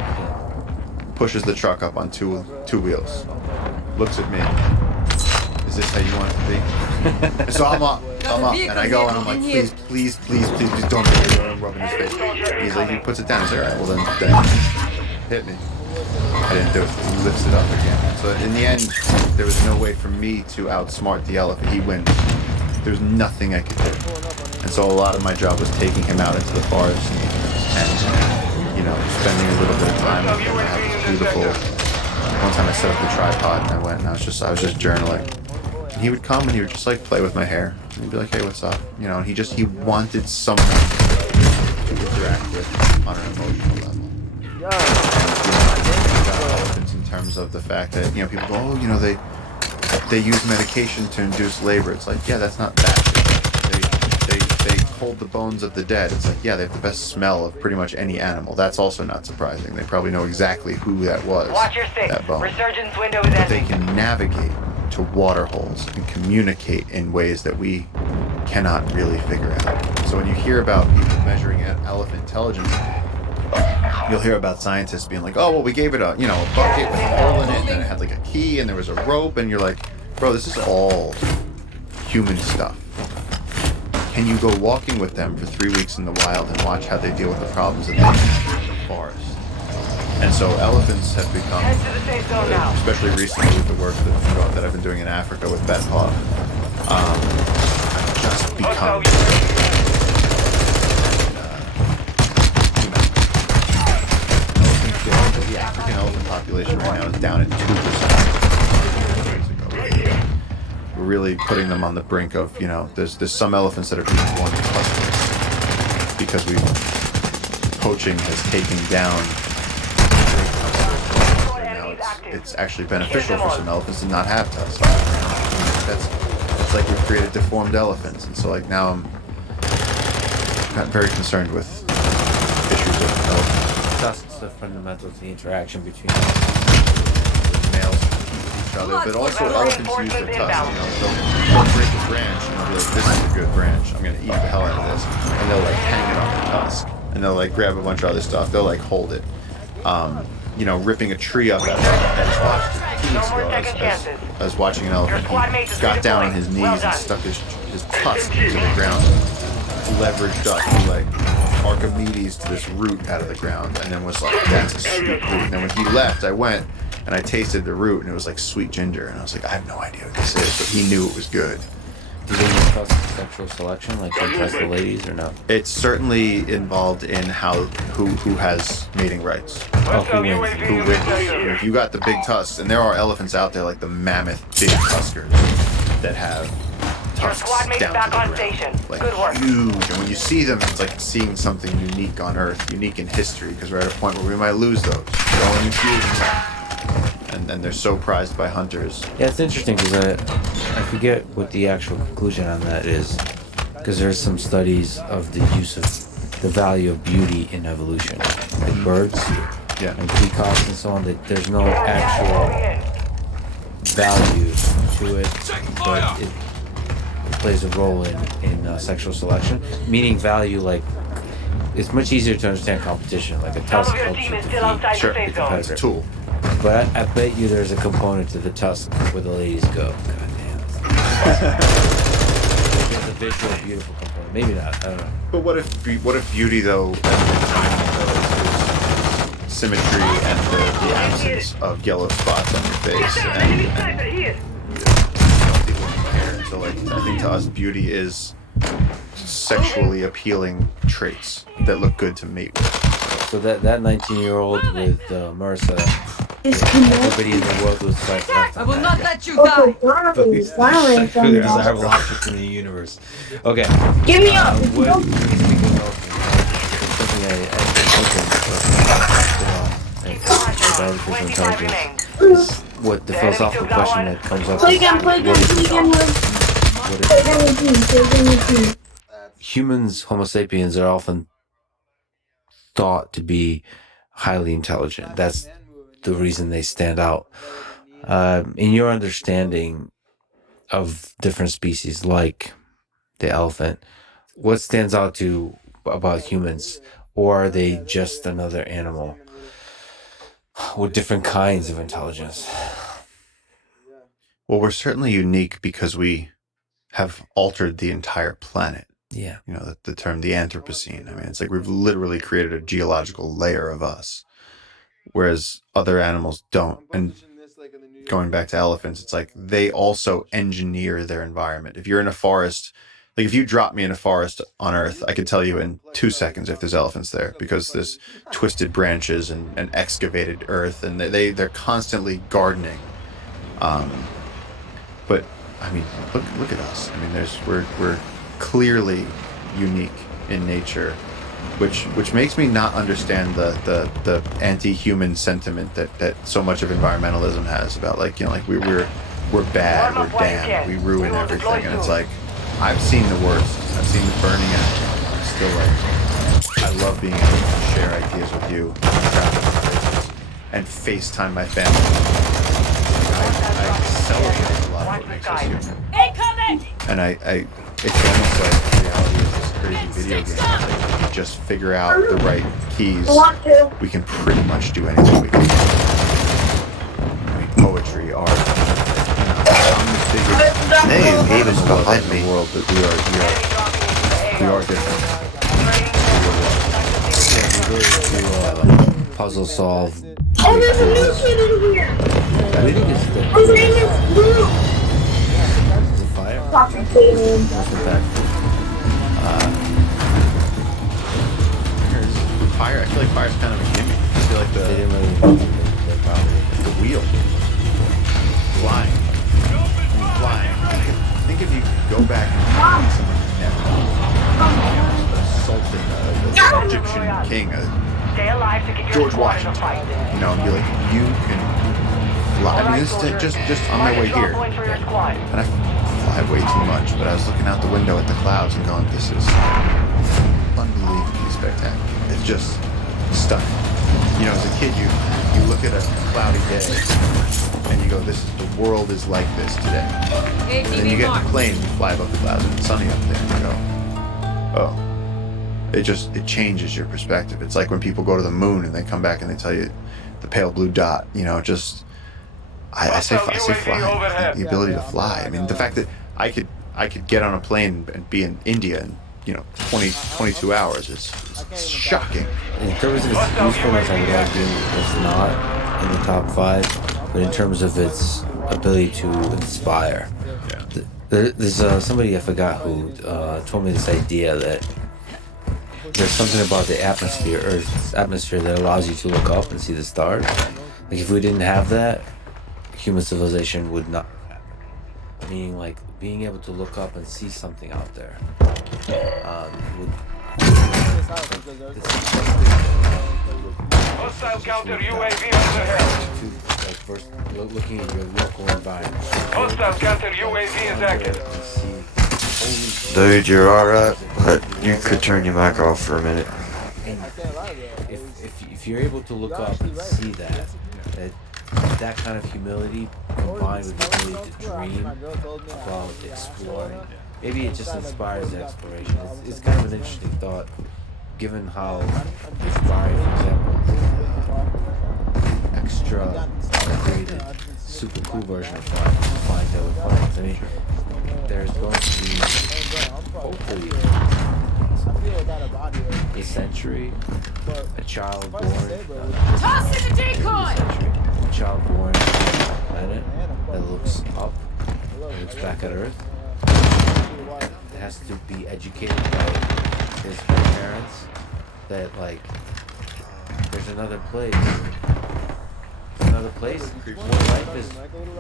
Pushes the truck up on two wheels. Looks at me. Is this how you want it to be? And so I'm up, and I go and I'm like, please, don't rub in his face. He's like, he puts it down. He's like, all right, well then hit me. I didn't do it. He lifts it up again. So in the end, there was no way for me to outsmart the elephant. He wins. There's nothing I could do. And so a lot of my job was taking him out into the forest and you know, spending a little bit of time with him. I have this beautiful. One time I set up the tripod and I went and I was just journaling. And he would come and he would just like play with my hair. And he'd be like, "Hey, what's up?" You know, and he wanted someone to interact with on an emotional level. And, you know, I got elephants in terms of the fact that, you know, people go, "Oh, you know, they use medication to induce labor." It's like, yeah, that's not that. They hold the bones of the dead. It's like, yeah, they have the best smell of pretty much any animal. That's also not surprising. They probably know exactly who that was. Watch your six. That bone. Resurgence window is But they ending. can navigate to water holes and communicate in ways that we cannot really figure out. So when you hear about people measuring elephant intelligence, you'll hear about scientists being like, "Oh, well, we gave it a bucket with a hole in it, and then it had like a key, and there was a rope," and you're like, "Bro, this is all human stuff." Can you go walking with them for 3 weeks in the wild and watch how they deal with the problems that they have in the forest? And so elephants have become, especially recently with the work that I've been doing in Africa with Bedpaw, have just become the African elephant population right now is down at 2%. We're we're really putting them on the brink of, you know, there's some elephants that are being born tuskless because poaching has taken down. And now it's actually beneficial for some elephants to not have tusks. It's like we've created deformed elephants, and so like now I'm not very concerned with issues of elephants. Tusks are fundamental to the interaction between males with each other, but also elephants use their tusks. You know, they'll break a branch and they'll be like, "This is a good branch. I'm gonna eat the hell out of this," and they'll like hang it on the tusk, and they'll like grab a bunch of other stuff. They'll like hold it. You know, ripping a tree up at I was watching an elephant. He got down on his knees and stuck his tusk into the ground, leveraged up, he like Archimedes to this root out of the ground, and then was like, "That's a sweet root." And then when he left, I went and I tasted the root, and it was like sweet ginger, and I was like, I have no idea what this is, but he knew it was good. Do they use tusks in sexual selection, like to impress the ladies, or no? It's certainly involved in who has mating rights. Oh, who wins? Who wins? If you got the big tusks, and there are elephants out there like the mammoth big tuskers that have tusks down to the ground, like huge. And when you see them, it's like seeing something unique on Earth, unique in history, because we're at a point where we might lose those. We're only few of them. And they're so prized by hunters. Yeah, it's interesting because I forget what the actual conclusion on that is, because there's some studies of the use of the value of beauty in evolution, like birds and peacocks and so on, that there's no actual value to it, but it plays a role in sexual selection, meaning value like it's much easier to understand competition, like a tusk helps you defeat the competitor. It's a tool. But I bet you there's a component to the tusk where the ladies go, God damn. There's a visual, beautiful component. Maybe not, I don't know. But what if beauty, though, is symmetry and the absence of yellow spots on your face? And people compare. So, like, I think to us, beauty is sexually appealing traits that look good to mate with. So that 19-year-old with Marissa, everybody in the world was like, I will not let you die. the desirable object in the universe. Okay. Give me up. What the philosophical question that comes up Play again. Humans, Homo sapiens, are often thought to be highly intelligent. That's the reason they stand out. In your understanding of different species like the elephant, what stands out about humans? Or are they just another animal with different kinds of intelligence? Well, we're certainly unique because we have altered the entire planet. Yeah. You know, the term the Anthropocene. I mean, it's like we've literally created a geological layer of us, whereas other animals don't. And going back to elephants, it's like they also engineer their environment. If you're in a forest, like if you drop me in a forest on Earth, I could tell you in 2 seconds if there's elephants there, because there's twisted branches and excavated earth, and they're constantly gardening. But I mean, look at us. I mean, we're clearly unique in nature, which makes me not understand the anti-human sentiment that so much of environmentalism has about, like, you know, like we're bad, we're damned, we ruin everything. And it's like, I've seen the worst. I've seen the burning end. I'm still like, I love being able to share ideas with you and FaceTime my family. I celebrate a lot of what makes us human. And it's almost like reality is this crazy video game. Like, if you just figure out the right keys, we can pretty much do anything we can. I mean, poetry, art. Hey, Haven's behind me. World, but we are different. Yeah, we really to puzzle solve. Oh, there's a new kid in here. I think it's the His name is Blue. fire. Fire. I feel like fire's kind of a gimmick. I feel like They didn't really the wheel. Flying. back and find someone who never assaulted the Egyptian king, Stay alive to get your George squad in the Washington. fight. You know, and be like, you can fly. I mean, this is just on my way here. Point for your squad. And I fly way too much, but I was looking out the window at the clouds and going, this is unbelievably spectacular. It's just stunning. You know, as a kid, you look at a cloudy day and you go, the world is like this today. And then you get in the plane and you fly above the clouds and it's sunny up there and you go, oh. It changes your perspective. It's like when people go to the moon and they come back and they tell you the pale blue dot, you know, just I say fly, the ability to fly. I mean, the fact that I could get on a plane and be in India in, you know, 22 hours is shocking. In terms of its usefulness, I would argue it's not in the top 5, but in terms of its ability to inspire. There's somebody I forgot who told me this idea that there's something about the atmosphere, Earth's atmosphere, that allows you to look up and see the stars. Like if we didn't have that, human civilization would not happen. Meaning, like being able to look up and see something out there. Hostile counter UAV overhead. Like first looking at your local environment. Hostile counter UAV is active. Dude, you're alright, but you could turn your mic off for a minute. If you're able to look up and see that kind of humility combined with the ability to dream about exploring, maybe it just inspires the exploration. It's kind of an interesting thought, given how inspiring, for example, extra upgraded, super cool version of flying that with planes. I mean, there's going to be, hopefully, a century, a child born. Toss in the decoy! A child born on a planet that looks up, and looks back at Earth. It has to be educated by his parents that, like, there's another place. Another place where life is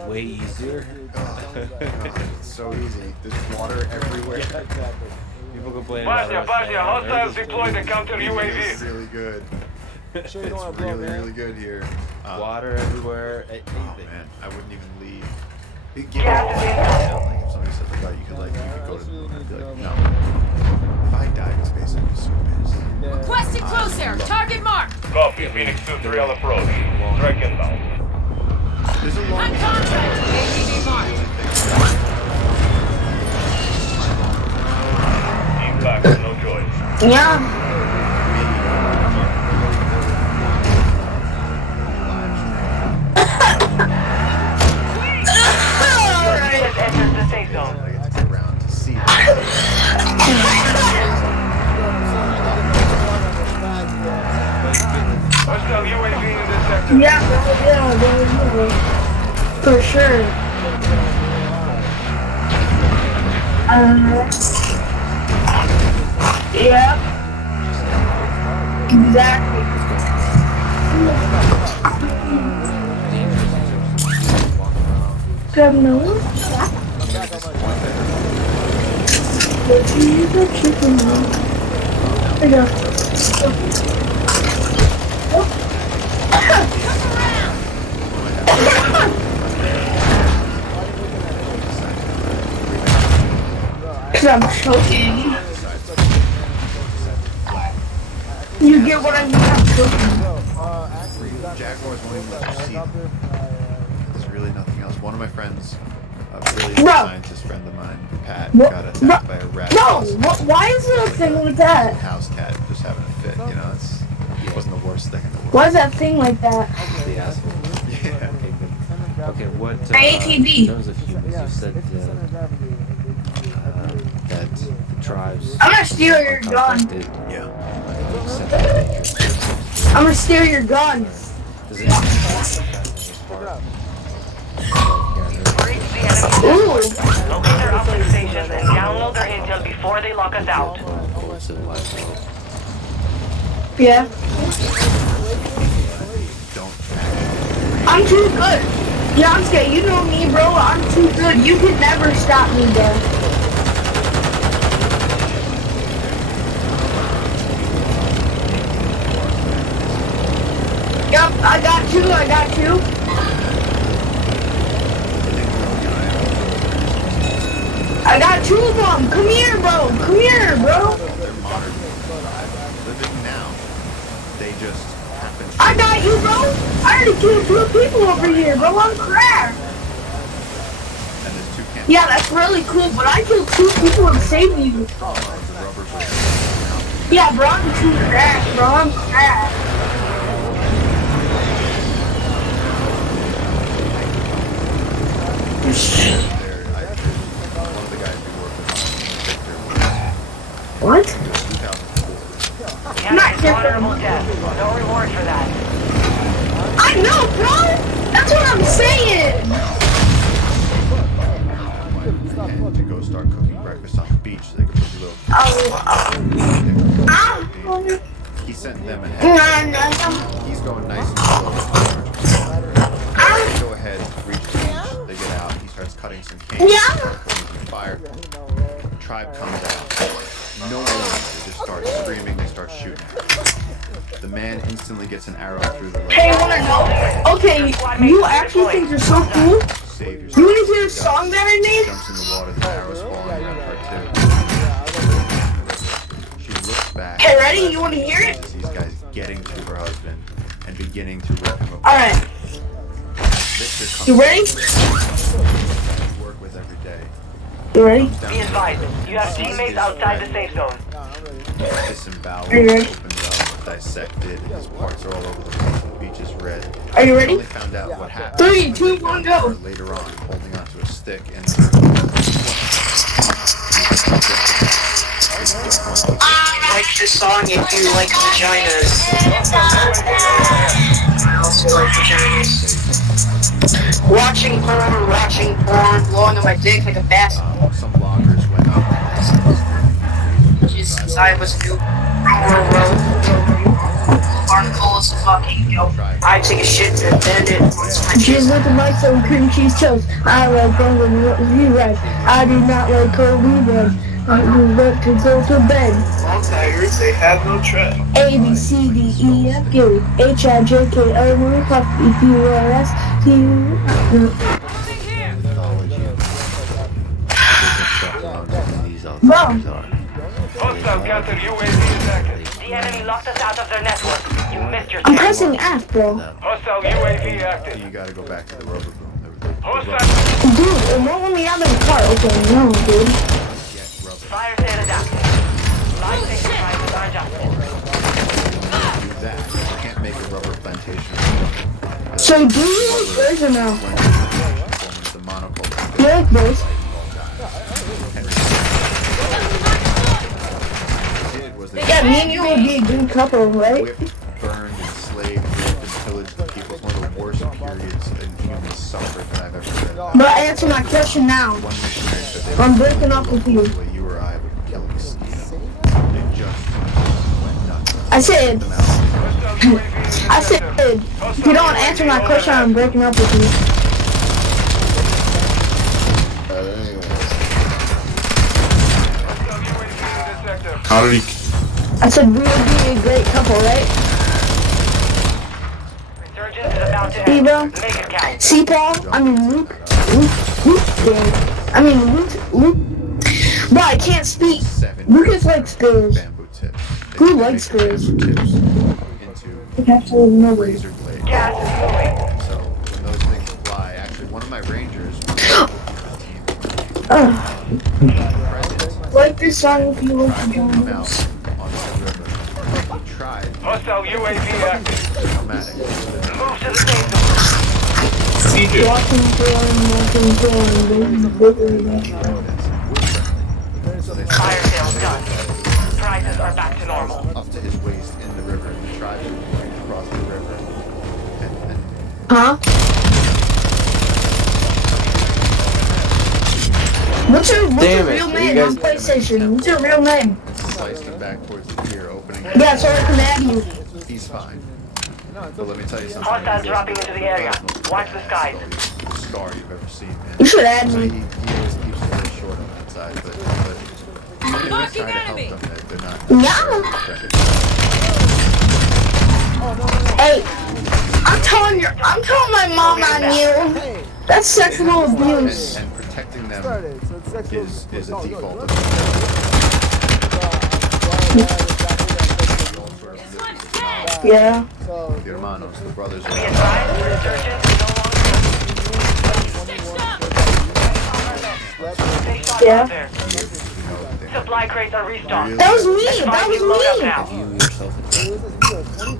way easier. It's so easy. There's water everywhere. People complain about it. Bosnia, hostiles deploy the counter UAV. It's really good. It's really good here. Water everywhere. Oh man, I wouldn't even leave. Like if somebody said like, oh, you could go to the moon, I'd be like, no. If I died in space, I'd be so pissed. Requesting close air. Target mark. Copy, Phoenix 2-3 on approach. Strike inbound. There's a long On contract. ATV mark. Impact, no choice. Yeah. Enters the safe zone. I get to get around to see. Hostile UAV in this sector. Yeah, for sure. Yeah. Exactly. Grab no one. I go. Cause I'm choking. You get what I mean? I'm choking. Jaguars won't even let you see them. There's really nothing else. One of my friends, a brilliant scientist friend of mine, Pat, got attacked by a rat. No, why is there a thing like that? House cat just having a fit, you know, it wasn't the worst thing in the world. Why is that thing like that? The asshole. Yeah. Okay, what, ATV. in terms of humans, you said that the tribes I'm gonna steal your gun. Yeah. I'm gonna steal your gun. Does it Ooh. Locate their uplink stations and download their intel before they lock us out. Yeah. I'm too good. Yamska, you know me, bro. I'm too good. You can never stop me, bro. I got you. I got two of them. Come here, bro. They're modern. Living now. They just happen to... I got you, bro. I already killed 2 people over here, bro. I'm cracked. And there's 2 camps. Yeah, that's really cool, but I killed 2 people and saved you. Yeah, bro, I'm too cracked, bro. I'm cracked. What? I'm not different. Honorable death. No reward for that. I know, bro. That's what I'm saying. To go start cooking breakfast on the beach so they can put a little... He sent them ahead. He's going nice and slow. They go ahead, reach the beach, they get out, he starts cutting some cane, fire. The tribe comes out. No one just starts screaming, they start shooting. The man instantly gets an arrow through the leg. Hey, I wanna know. Okay, you actually think you're so cool? You wanna hear a song that I made? Jumps in the water, the arrow's falling on her too. She looks back. Hey, ready? You wanna hear it? These guys getting to her husband and beginning to rip him apart. Alright. Victor comes You ready? work with every day. You ready? Be advised, you have teammates outside the safe zone. Disemboweled, Are you ready? opened up, dissected, his parts are all over the place, the beach is red. Are you ready? Only found out what happened 3, 2, 1, go. later on, holding onto a stick and I like the song if you like vaginas. I also like vaginas. Watching porn, blowing on my dick like a bastard. some loggers went up. Just because I was new. Articles fucking yo. I take a shit and bend it. Just look at my some cream cheese toast. I like golden rewrite. I do not like cold rewrite. I do like to go to bed. All tigers, they have no tread. A B C D E F G H I J K L M N O P Q R S T U. Bro. Hostile counter UAV is active. The enemy locked us out of their network. You missed your I'm chance. pressing F, bro. Hostile UAV active. You gotta go back to the rubber boom. Hostile. Dude, it won't let me out of the car. Okay, no, dude. Fire sale adapted. Live station prices are adjusted. Do that. You can't make a rubber plantation. So do you like birds or no? The monocle. You like birds? Yeah, me and you would be a good couple, right? Whipped, burned, enslaved, raped, and pillaged the people. It's one of the worst periods in human suffering that I've ever read. But answer my question now. One missionary said they I'm breaking up with you. the way you or I would kill a mosquito. They just went nuts. I said, if you don't answer my question, I'm breaking up with you. How did he... I said we would be a great couple, right? Resurgence is about to Hey, end. bro. Make it count. See, Paul? I mean, Luke. Bro, I can't speak. Lucas likes girls. Bamboo tips. Who likes girls? Bamboo tips into Absolutely nobody. razor blade. Gas is moving. So when those things fly, actually one of my rangers Like this song if you like to join come us. out on the river. He tried Hostile UAV active. nomadic. Move to the safe zone. Walking, Fire sales done. Prices are back to normal. Up to his waist in the river. And the tribe is going across the river. And Huh? What's your real name on PlayStation? What's your real name? sliced him back towards the pier opening. Yeah, so I can add you. He's fine. But let me tell you something. Hostiles dropping into the area. Watch the skies. Scar you've ever seen, man. You should add So me. he always keeps it really short on that side, but I'm gonna try to help them. They're not. Yeah. Hey, I'm telling my mom on you. That's sexual abuse. And protecting them So it's sexual is a no, default. no, Yeah. So The hermanos, the brothers. Be advised, resurgence is no longer. Stay sharp Yeah. out there. Supply crates are restocked. That was me. That Advise was you load up me. now. You yourself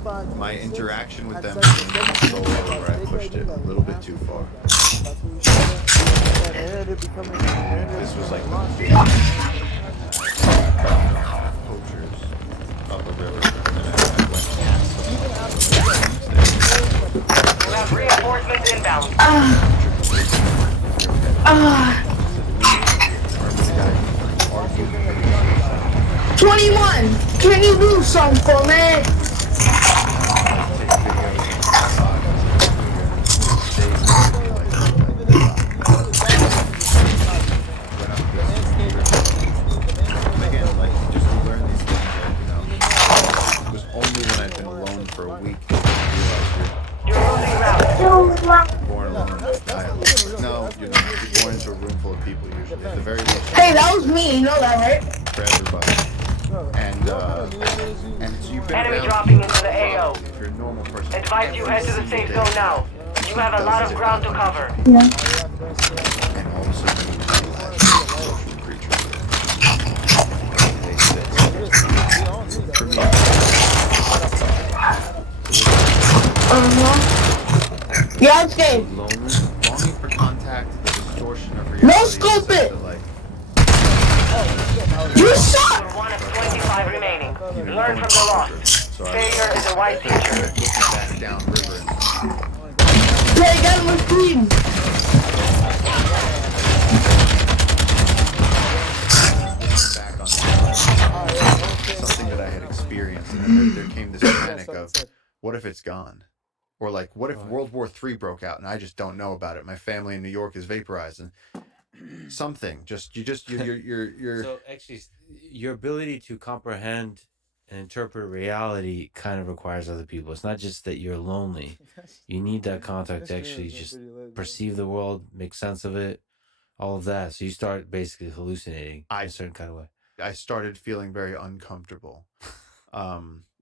a My interaction with them being solo, where I pushed it a little bit too far. This was like the big poachers up the river, and then I went past We'll have reinforcements inbound. 21. Can you do something for me? Again, like, just to learn these things, like, you know, it was only when I'd been alone for a week that I realized You're losing route. you're born alone. No, you're not. You're born into a room full of people usually. At the very least. Hey, that was me. You know that, right? For everybody. And so you've been Enemy around dropping people into the for a while. AO. If you're a normal person. Advise you head to the safe zone now. You have a lot of ground to cover. Yeah. And all of a sudden you realize social creatures there. They exist. For me, Yeah, it's game. longing for contact, the distortion of reality. No scope it. Like, You suck. You're one of 25 remaining. Learn from the loss. so I Failure is a wise teacher. looking back downriver and Play again with Queen. back on something that I had experienced, and then there came this panic of, what if it's gone? Or like, what if World War III broke out and I just don't know about it? My family in New York is vaporized, and something. You're. So actually, your ability to comprehend and interpret reality kind of requires other people. It's not just that you're lonely. You need that contact to actually just perceive the world, make sense of it, all of that. So you start basically hallucinating in a certain kind of way. I started feeling very uncomfortable.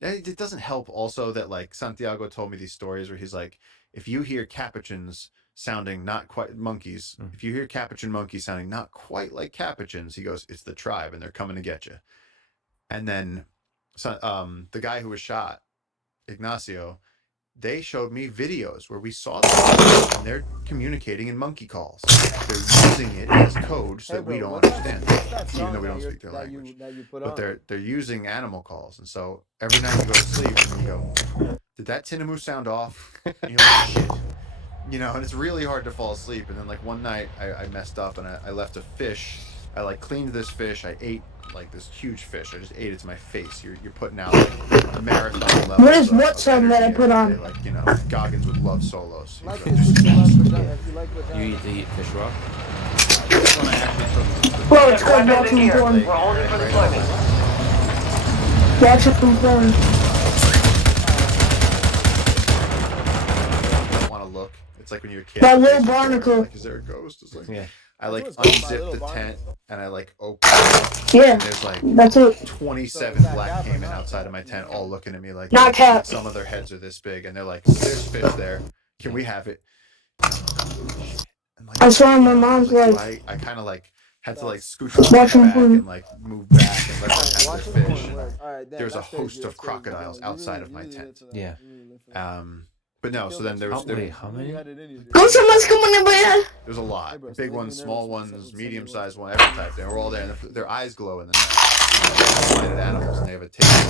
It doesn't help also that, like, Santiago told me these stories where he's like, if you hear capuchins sounding not quite monkeys, if you hear capuchin monkeys sounding not quite like capuchins, he goes, it's the tribe and they're coming to get you. And then the guy who was shot, Ignacio, they showed me videos where we saw them and they're communicating in monkey calls. They're using it as code so that we don't understand it, even though we don't speak their language. But they're using animal calls, and so every night you go to sleep and you go, did that tinamou sound off? And you're like, shit. You know, and it's really hard to fall asleep. And then, like, one night I messed up and I left a fish. I, like, cleaned this fish. I ate, like, this huge fish. I just ate it to my face. You're putting out, like, a marathon level. What is what song that I put on? Like, you know, Goggins would love solos. You eat the fish raw? Bro, it's called Weapons in watching here. porn. We're holding for deployment. Watching porn. Want to look? It's like when you're a kid. That little barnacle. Like, is there a ghost? It's like, Yeah. I like unzip the tent and I like open it. Yeah, And there's like that's it. 27 black caiman outside of my tent, all looking at me like, Not cat. some of their heads are this big, and they're like, there's fish there. Can we have it? I'm like, I saw my mom's like, I kind of like had to like scooch my watching back porn. and like move back and let them have their fish. And there's a host of crocodiles outside of my tent. Yeah. But no, so then there was Wait, how many? go someone's coming in, man. there's a lot. Big ones, small ones, medium-sized ones, every type. They were all there, and their eyes glow in the night. Blinded animals, and they have a taste.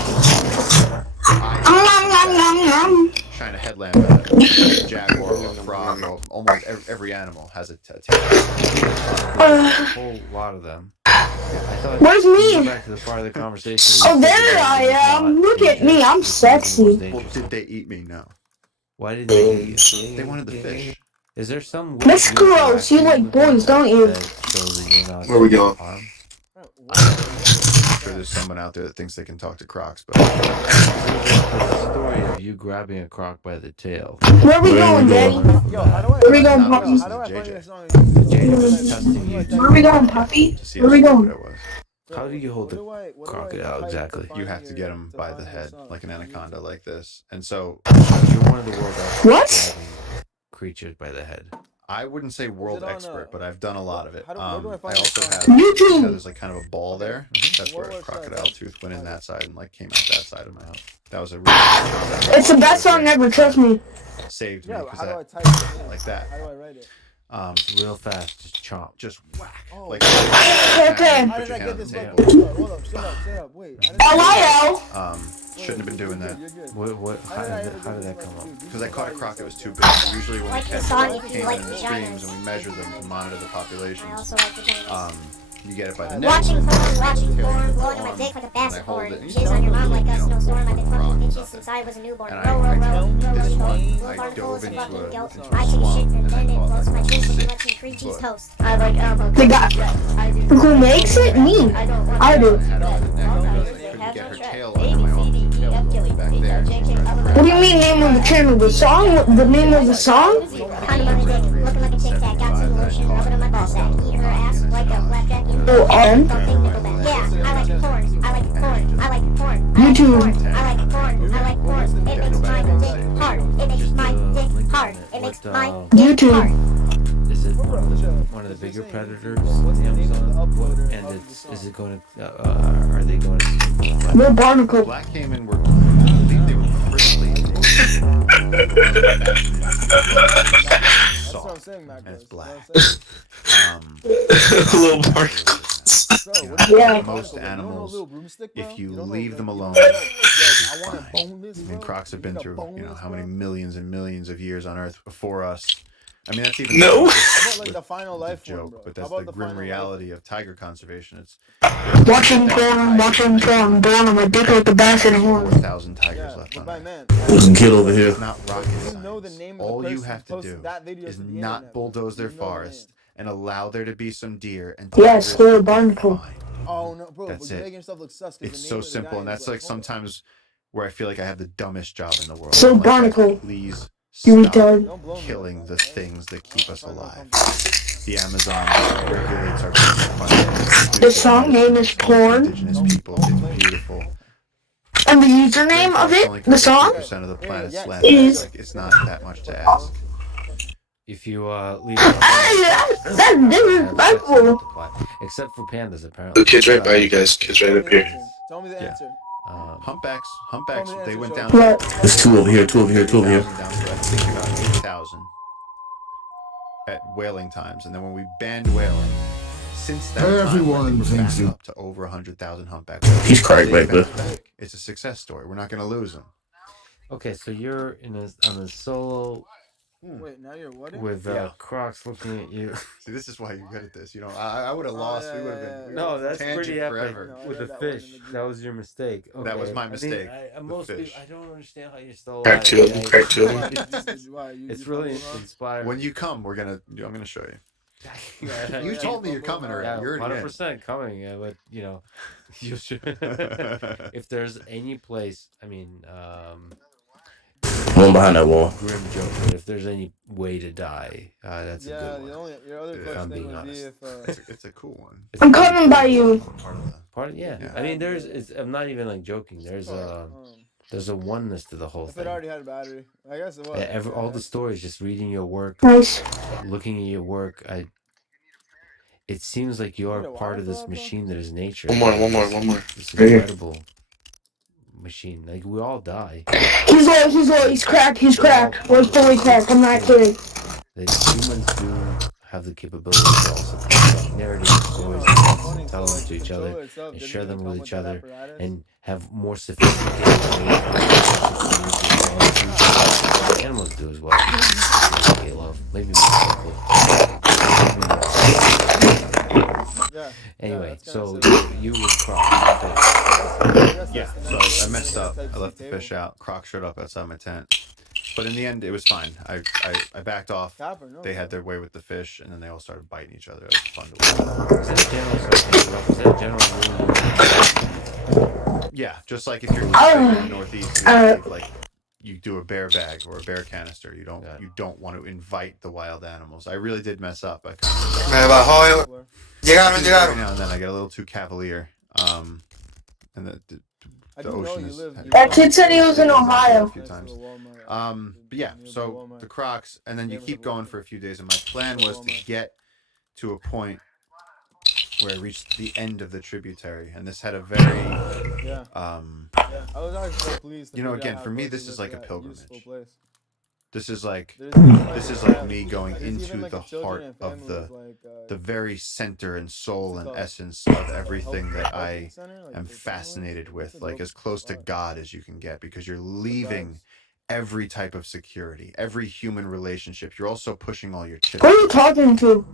Shine a headlamp at a jaguar or a frog, or almost every animal has a taste. A whole lot of them. I thought Where's me? Back to the part of the conversation. Oh, there I am. Look at me. I'm sexy. Well, did they eat me? No. Why did they eat you? They wanted the fish. Is there some way That's gross. You like boys, don't you? that shows that you're not Where we going? harmed? sure there's someone out there that thinks they can talk to crocs, but There's a story of you grabbing a croc by the tail. Where we going, Daddy? Yo, how do I? Where we going, not Poppy? How do I find JJ. this song? JJ was testing you. Where we going, Poppy? To see Where how we stupid going? it was. How do you hold the crocodile exactly? You have to get him by the head, like an anaconda, like this. And so You're one of the world's What? grabbing creatures by the head. I wouldn't say world expert, but I've done a lot of it. where do I I find also this have, song? YouTube. there's like kind of a ball there. That's where a crocodile tooth went in that side and like came out that side of my house. That was a really It's the best song ever, trust me. saved me Yeah, because how do I that type it in? like that. How do I write it? Real fast, just chomp. Just whack. Oh. Like Okay. How put did your I hand get on the this table. button? Hold up, shut up. Wait. L-I-L. Shouldn't have been doing that. You're good. How did that come up? Because I caught a croc that was too big. Usually when we Like the catch song them, if you came like in the vaginas. streams and we measure them to monitor the populations. I also like vaginas. You get it by the neck. Watching porn, tail blowing of the on my arm, dick like a and I basset hold horn. it, and you Jizz tell on your them, mom like you a know, snowstorm. I've been rock fucking and bitches stuff. since I was a newborn. And Row, I really one, Blue I barnacles, dove into fucking a goat. into I a take a swamp shit and and then it caught blows my like cheeks and a lets me cream cheese foot. toast. I like The guy. Who makes it? Me. I do. I had it on the neck, and I was like, couldn't get her tail under my arm. The tail was going back there. What do you mean name of the channel? The song? The name of the song? Kind of on my dick, looking like a tic tac. Got some lotion, rub it on my ball sack. Eat her ass like a flapjack. Oh, Yeah, I like porn. I like porn. I like porn. YouTube. I like porn. I like porn. It makes my dick hard. It makes my dick hard. It makes my dick hard. Is it one of the bigger predators in the Amazon? And is it going to? Are they going to? No barnacle. Black caiman were, I believe they were critically soft, and it's black. Little barnacles. Yeah. Most animals, if you leave them alone, they're fine. I mean, crocs have been through, how many millions and millions of years on Earth before us. I mean, that's even No. The final life joke, but that's the grim reality of tiger conservation. It's Watching porn, born on my dick like a basset horn. 4,000 tigers left on Earth. There's a kid over here. It's not rocket science. All you have to do is not bulldoze their forest and allow there to be some deer and Yes, they're a barnacle. Oh no, bro! That's you're it. making yourself look sus. It's so simple, and that's like sometimes where I feel like I have the dumbest job in the world. So I'm like, barnacle. Please You stop retard. killing the things that keep us alive. The Amazon regulates our funding. The song name is Porn. Indigenous people, it's beautiful. And the username of it, the song, 50% of the planet's land. is. Like, it's not that much to ask. If you leave. That's disrespectful. Except for pandas, apparently. The kid's right by you guys. Kid's right up here. Tell me the answer. Humpbacks, they went down. What? There's two over here, two over here, two over here. Down to, I think, about 8,000 at whaling times, and then when we banned whaling, since that Everyone time, thinks back it. up to over 100,000 humpback whales. He's crying, They right, but bounced back. It's a success story. We're not going to lose them. Okay, so you're on a solo Wait, now you're what? with Crocs looking at you. See, this is why you're good at this. I would have lost. We would have been. No, that's tangent pretty epic forever. with the fish. That was your mistake. Okay. That was my mistake. Most the people, fish. I don't understand how you're still alive. Part two, part two. It's really inspiring. When you come, I'm gonna show you. Yeah, You told me you're coming already. You're already in. 100% coming. But you should. If there's any place, One behind that wall. Grim joke, but if there's any way to die, that's a good one. Your other I'm question being would be honest. if It's a cool one. I'm coming by you. Yeah. Yeah. I mean, I'm not even like joking. There's a oneness to the whole if it thing. already had a battery, I guess it was. All the stories, just reading your work, Nice. looking at your work, it seems like you are part of this machine that is nature. One more. This Right here. incredible machine. Like, we all die. He's low, he's cracked. We're fully cracked, I'm not kidding. That humans do have the capability to also create narrative stories and tell them to each other and share them with each other and have more sophisticated ways of communicating. Animals do as well. Okay, love. Maybe anyway, so you would cross the fish. Yeah, so I messed up. I left the fish out. Croc showed up outside my tent. But in the end, it was fine. I backed off. They had their way with the fish, and then they all started biting each other. It was fun to watch. Is that a general rule? Yeah, just like if you're in the Northeast, you do a bear bag or a bear canister. You don't want to invite the wild animals. I really did mess up. I kind of every now and then I get a little too cavalier. And the ocean is. That kid said he was in Ohio. A few times. But yeah, so the Crocs, and then you keep going for a few days. And my plan was to get to a point where I reached the end of the tributary, and this had a very I was always so pleased. Again, for me, this is like a pilgrimage. This is like me going into the heart of the very center and soul and essence of everything that I am fascinated with, like as close to God as you can get, because you're leaving every type of security, every human relationship. You're also pushing all your chips. Who are you talking to?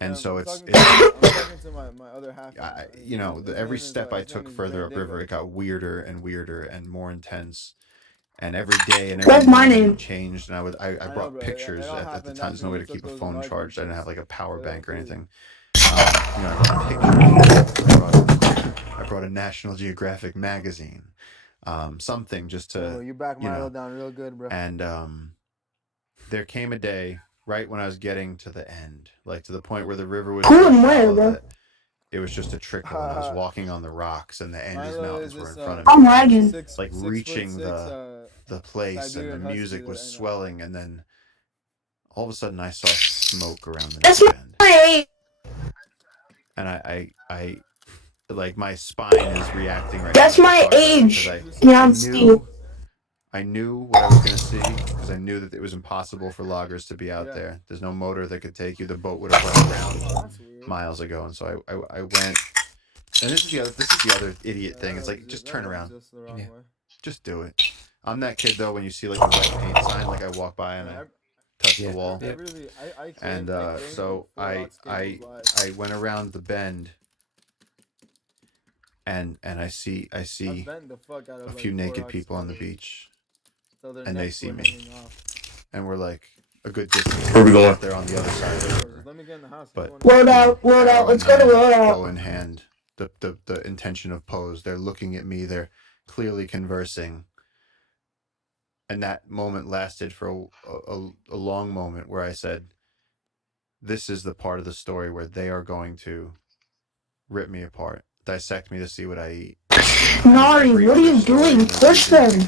And so I'm talking to my other half. Every step I took further upriver, it got weirder and weirder and more intense. And every day and every morning changed. And I brought pictures at the time. There's no way to keep a phone charged. I didn't have like a power bank or anything. I brought pictures. I brought a National Geographic magazine. Something just to you back Milo down real good, bro. And there came a day right when I was getting to the end, like to the point where the river was so shallow that it was just a trickle, and I was walking on the rocks, and the Andes Mountains were in front of me. I'm lagging. Like reaching the place, and the music was swelling, and then all of a sudden I saw smoke around the next bend. And I like my spine is reacting right now. That's my age. I knew what I was going to see, because I knew that it was impossible for loggers to be out there. There's no motor that could take you. The boat would have run around miles ago. And so I went. And this is the other idiot thing. It's like, just turn around. Just do it. I'm that kid though. When you see like the white paint sign, like I walk by and I touch the wall. And so I went around the bend. And I see a few naked people on the beach. And they see me, and we're like a good distance. Where are we going? They're on the other side of the river. But load out. Let's go to load out. Bow in hand, the intention of pose. They're looking at me. They're clearly conversing. And that moment lasted for a long moment where I said, "This is the part of the story where they are going to rip me apart, dissect me to see what I eat." Nari, what are you doing? Push them.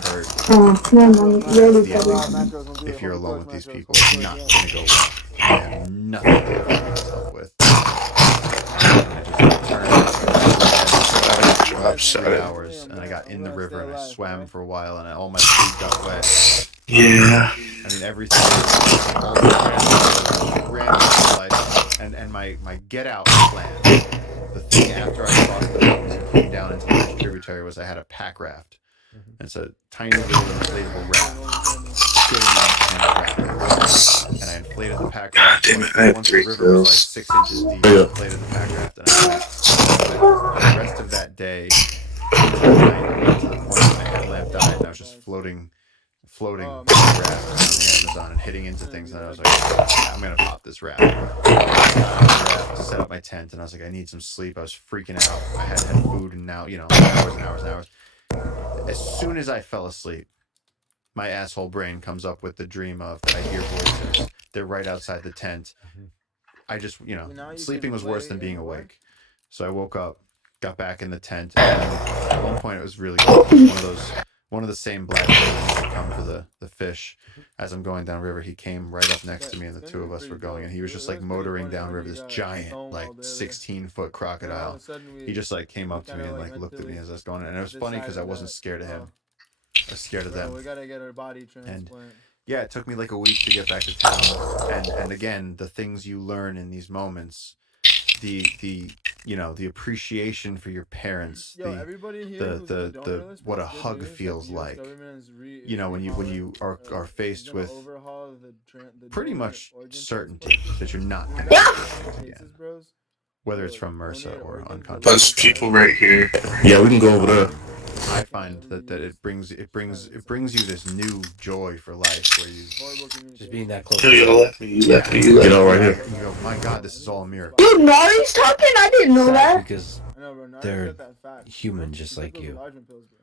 If you're alone with these people, it's not going to go well. I have nothing to defend myself with. I just turned 3 hours, and I got in the river, and I swam for a while, and all my food got wet. Yeah. I mean, everything. All the random, and my get out plan. The thing after I crossed the mountains and came down into the tributary was I had a pack raft. It's a tiny little inflatable raft. And I inflated the pack raft. Once the river was like 6 inches deep, I inflated the pack raft. And the rest of that day, until night, got to the point where my headlamp died, and I was just floating on the raft on the Amazon and hitting into things. And I was like, I'm going to pop this raft. Set up my tent, and I was like, I need some sleep. I was freaking out. I hadn't had food in hours and hours and hours. As soon as I fell asleep, my asshole brain comes up with the dream of that I hear voices. They're right outside the tent. I just, sleeping was worse than being awake. So I woke up, got back in the tent, and at one point it was really cool. One of the same black guys that come for the fish. As I'm going downriver, he came right up next to me, and the two of us were going, and he was just like motoring downriver, this giant, like 16-foot crocodile. He just like came up to me and like looked at me as I was going, and it was funny because I wasn't scared of him. I was scared of them. We gotta get our body transplant. And yeah, it took me like a week to get back to town, and again, the things you learn in these moments, the appreciation for your parents, what a hug feels like, when you are faced with pretty much certainty that you're not going to get again, whether it's from MRSA or unconscious. There's people right here. Yeah, we can go over there. I find that it brings you this new joy for life, where you just being that close. You know, right here. You go, my God, this is all a miracle. Dude, Nari's talking? I didn't know that. Because know, bro. Naruto's they're got that fat. human just He's like those you. enlargement pills, bro.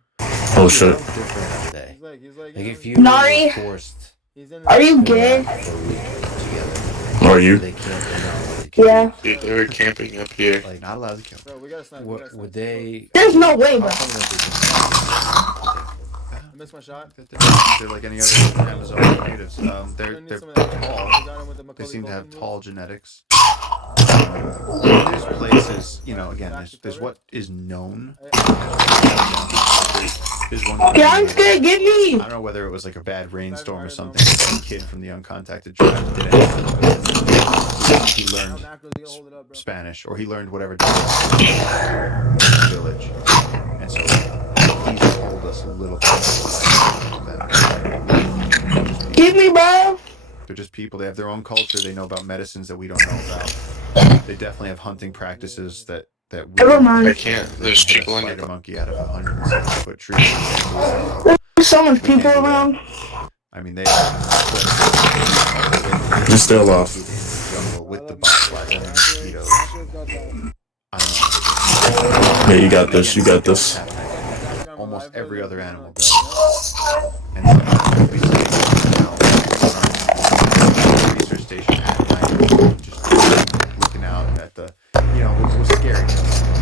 Oh shit. How different are they? He's like, Like if you Nari, were forced he's in are his, you to gay? interact for a week together, Are you? they can't know the Yeah. Dude, they were camping up here. like Not allowed to kill. bro, we gotta snipe. would they? There's no way, bro. How come that they can? I missed my shot. They're like any other Amazon natives. They're Gonna need some of that. tall. We got him with the They Macaulay seem to have Culkin tall moves. genetics. There's places, you know, again, there's what is known. There's one. Gangster, get me! I don't know whether it was like a bad rainstorm or something. Some kid from the uncontacted tribe did it. He learned Spanish, or he learned whatever village, and so he's told us a little bit about them. Get me, bro! They're just people. They have their own culture. They know about medicines that we don't know about. They definitely have hunting practices that we. Never mind. I can't. There's people on spider your. monkey out of 160-foot tree. There's so much people around. I mean, they. You're still off. With the butterflies and the mosquitoes. I don't know. Yeah, you got this. You got this. Almost every other animal does. And sometimes we see research station at night, just looking out at the, you know, it was scary.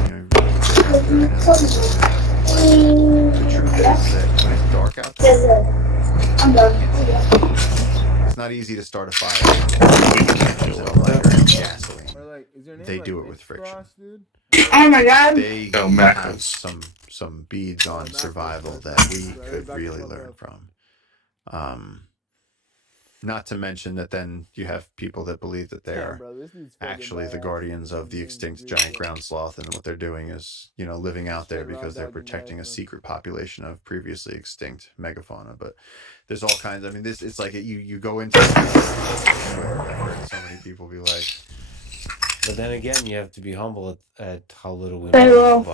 You know, the truth is that when it's dark out there, I'm done. it's not easy to start a fire. There's a lighter and gasoline. They do it with friction. Oh my god. They have some beads on survival that we could really learn from. Not to mention that then you have people that believe that they are actually the guardians of the extinct giant ground sloth, and what they're doing is, you know, living out there because they're protecting a secret population of previously extinct megafauna. But there's all kinds. I mean, it's like you go into it. I've heard so many people be like. But then again, you have to be humble at how little we know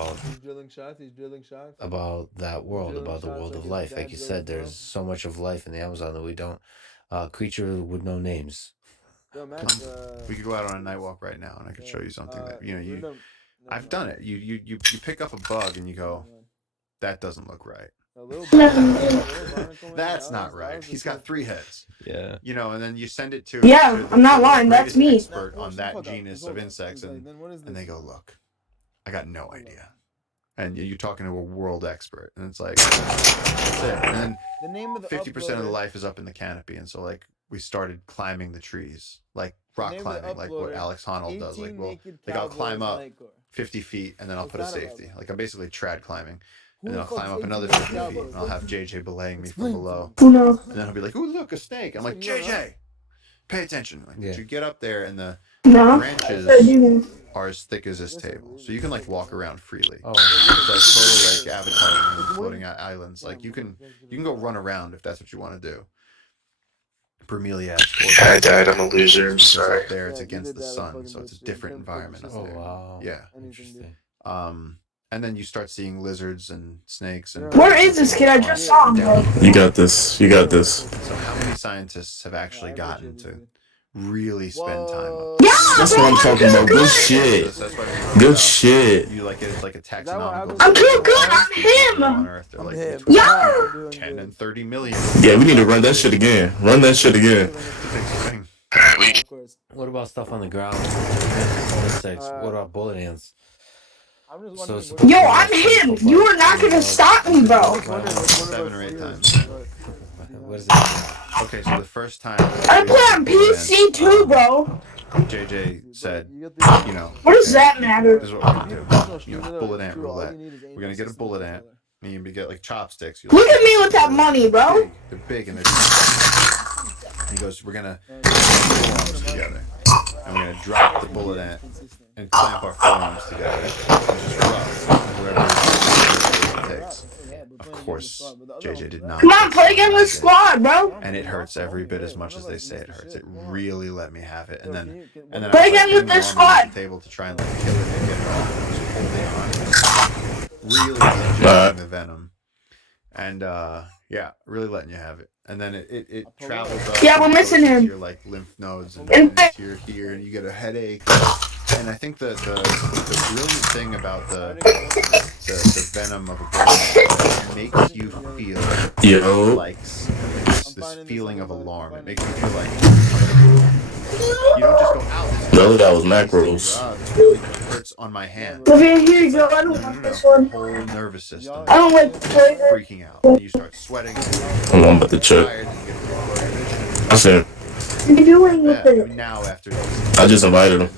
about that world, about the world of life. Like you said, there's so much of life in the Amazon that we don't. Creature with no names. We could go out on a night walk right now, and I could show you something that I've done it. You pick up a bug and you go, that doesn't look right. That's not right. He's got 3 heads. Yeah. You know, and then you send it to I'm not lying. That's me. Expert on that genus of insects, and they go, look, I got no idea. And you're talking to a world expert, and it's like, that's it. And then 50% of the life is up in the canopy, and so like we started climbing the trees, like rock climbing, like what Alex Honnold does. Like, well, like I'll climb up 50 feet, and then I'll put a safety. Like I'm basically trad climbing. And then I'll climb up another 50 feet, and I'll have JJ belaying me from below. And then he'll be like, "Ooh, look, a snake!" I'm like, "JJ, pay attention!" Like, you get up there, and the branches are as thick as this table, so you can like walk around freely. Oh, it's like total like Avatar, floating islands. Like you can go run around if that's what you want to do. Bromeliad. I died. I'm a loser. I'm sorry. Up there, it's against the sun, so it's a different environment up there. Wow. Yeah. Interesting. And then you start seeing lizards and snakes. And where is this kid? I just saw him, bro. You got this. You got this. So how many scientists have actually gotten to really spend time up? Yeah, That's what I'm talking about. Good shit. Good shit. You like it? It's like a taxonomical. I'm too good. I'm him. On Earth, they're like Yeah. 10 and 30 million. Yeah, we need to run that shit again. Run that shit again. What about stuff on the ground? Insects. What about bullet ants? So yo, I'm him. You are not gonna stop me, bro. 7 or 8 times. What is it? Okay, so the first time I play on PC too, bro. JJ said, you know, what does that matter? This is what we're gonna do. You know, bullet ant roulette. We're gonna get a bullet ant, and you get like chopsticks. Look at me with that money, bro. They're big and they're. He goes, we're gonna put our arms together, and we're gonna drop the bullet ant and clamp our forearms together and just rub wherever it takes. Of course, JJ did not. Come on, play again with squad, bro. And it hurts every bit as much as they say it hurts. It really let me have it, and then play again with the squad. Table to try and like kill it and get it off. Just holding on, really injecting the venom, and yeah, really letting you have it. And then it travels up. Yeah, we're missing him. Your like lymph nodes and into your here, and you get a headache. And and I think the brilliant thing about the venom of a gorilla is that it makes you feel like this feeling of alarm. It makes you feel like you don't just go out. No, that was macros. This really hurts on my hand. Here you go. I don't want this one. Whole nervous system. I don't like flavor. Freaking out. And you start sweating. I'm about to check. I said. What are you doing with it? Now after. I just invited him.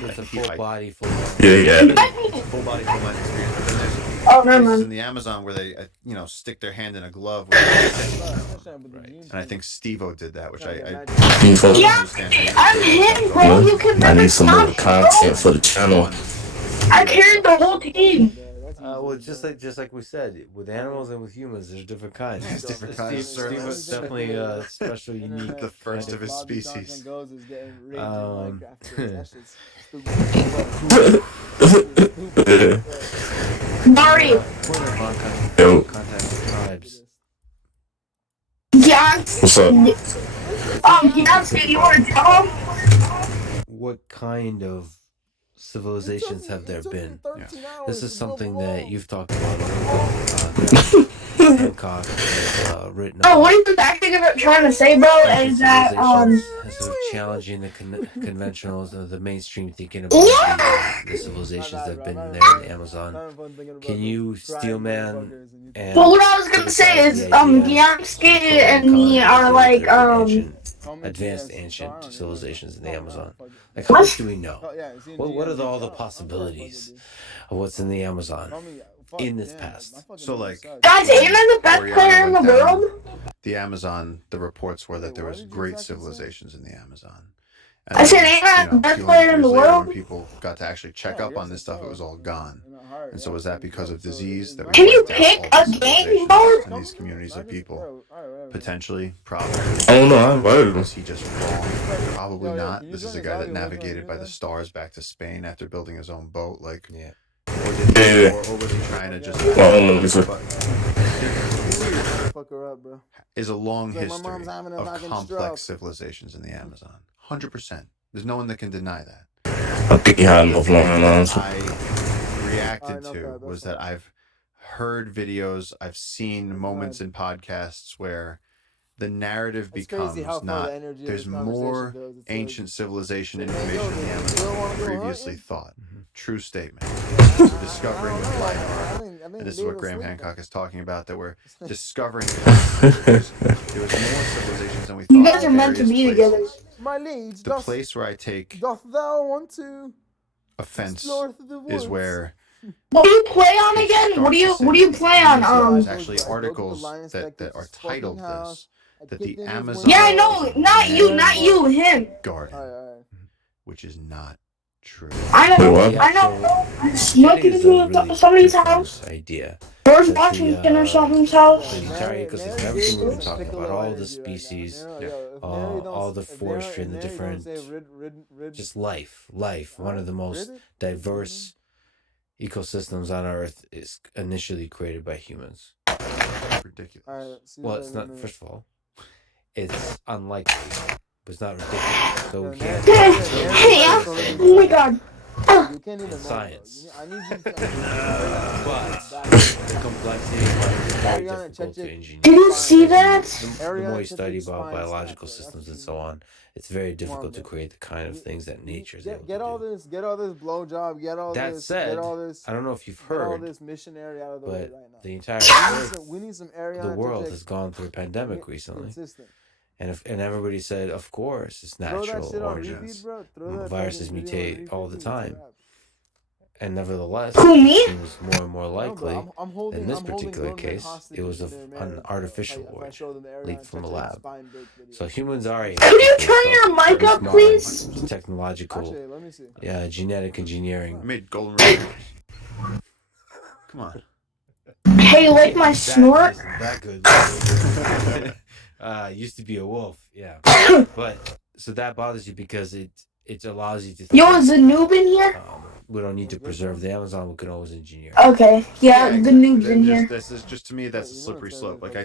It's a full body, full. Yeah. Full body, full mind experience. But then there's places in the Amazon where they, stick their hand in a glove. And I think Steve-O did that, which I I'm him, bro. You can never I need some more stop content for the channel. I carried the whole team. Well, just like we said, with animals and with humans, there's different kinds. There's different kinds. Steve-O's definitely a special, unique. The first of his species. Mari. Yo. Yeah. What's up? Yeah, you want to tell him? What kind of civilizations have there been? This is something that you've talked about a little bit. Hancock has written about. Oh, what are you actually trying to say, bro? Is that sort of challenging the conventionals of the mainstream thinking about the civilizations that have been there in the Amazon. Can you, Steelman, and well, what I was gonna say is Giamsky and me are like advanced ancient civilizations in the Amazon. Like, how much do we know? What are all the possibilities of what's in the Amazon in this past? So, like, guys, ain't I the best player in the world? The Amazon, the reports were that there was great civilizations in the Amazon. And I said, ain't I the best player in the world? When people got to actually check up on this stuff, it was all gone. And so was that because of disease? That we can you pick a game mode? In these communities of people, potentially, probably. I don't know. I invited him. Was he just wrong? Probably not. This is a guy that navigated by the stars back to Spain after building his own boat. Like, yeah. Or was he trying to just? Is a long history of complex civilizations in the Amazon. 100%. There's no one that can deny that. I think he had enough long lines. I reacted to was that I've heard videos, I've seen moments in podcasts where the narrative becomes not there's more ancient civilization information in the Amazon than previously thought. True statement. We're discovering with LiDAR, and this is what Graham Hancock is talking about, that we're discovering there was more civilizations than we thought. You guys are meant to be together. The place where I take offense is where. What do you play on again? What do you play on? There's actually articles that are titled this. That the Amazon. Yeah, I know. Not you, him. Garden, which is not true. I know. I'm smoking into somebody's house. Idea. George Washington or something's house. The entire ecosystem, everything we've been talking about, all the species, all the forestry and the different, just life. One of the most diverse ecosystems on Earth is initially created by humans. Ridiculous. Well, it's not. First of all, it's unlikely, but it's not ridiculous. So we can't. Oh my God. In science, but the complexity is very difficult to engineer. Did you see that? The more you study about biological systems and so on, it's very difficult to create the kind of things that nature is able to do. Get all this blowjob. Get all that this. Said, get all this. I don't know if you've heard, all this missionary out of the way right now. The entire Earth, we need some area. The world has gone through a pandemic recently. And everybody said, of course, it's natural origins. Viruses mutate all the time. And nevertheless, it seems more and more likely, in this particular case, it was an artificial origin, leaked from a lab. So humans are able. Could you turn your mic up, please? Technological, genetic engineering. I made golden retrievers. Come on. Hey, like my snort? That good. Used to be a wolf, yeah. But so that bothers you because it allows you to think. Yo, is the noob in here? We don't need to preserve the Amazon. We can always engineer. Okay, yeah, the noob's in here. This is just, to me, that's a slippery slope. Like,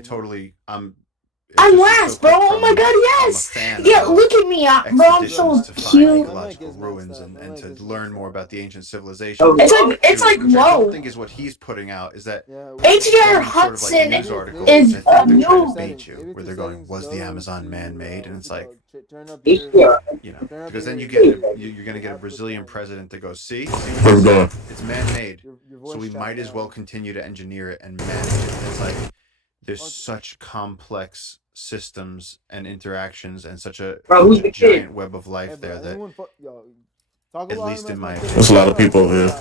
I'm just last, so bro. quick Oh my from god, a yes. fan Yeah, of look at me, bro. I'm so expeditions to find cute. ecological ruins and to learn more about the ancient civilization. It's like Which I don't low. think is what he's putting out. Is that HDR them sort of like Hudson news articles, is which I think they're trying to new. bait you, where they're going, was the Amazon man-made? And it's like, Turn up you know, turn up because then your- you're going to get a Brazilian president that goes, see, Where we going? it's man-made, your so voice we chat might as now. well continue to engineer it and manage it. And it's like there's such complex systems and interactions and such a giant web of life there that, at least in my opinion, There's a lot of people here.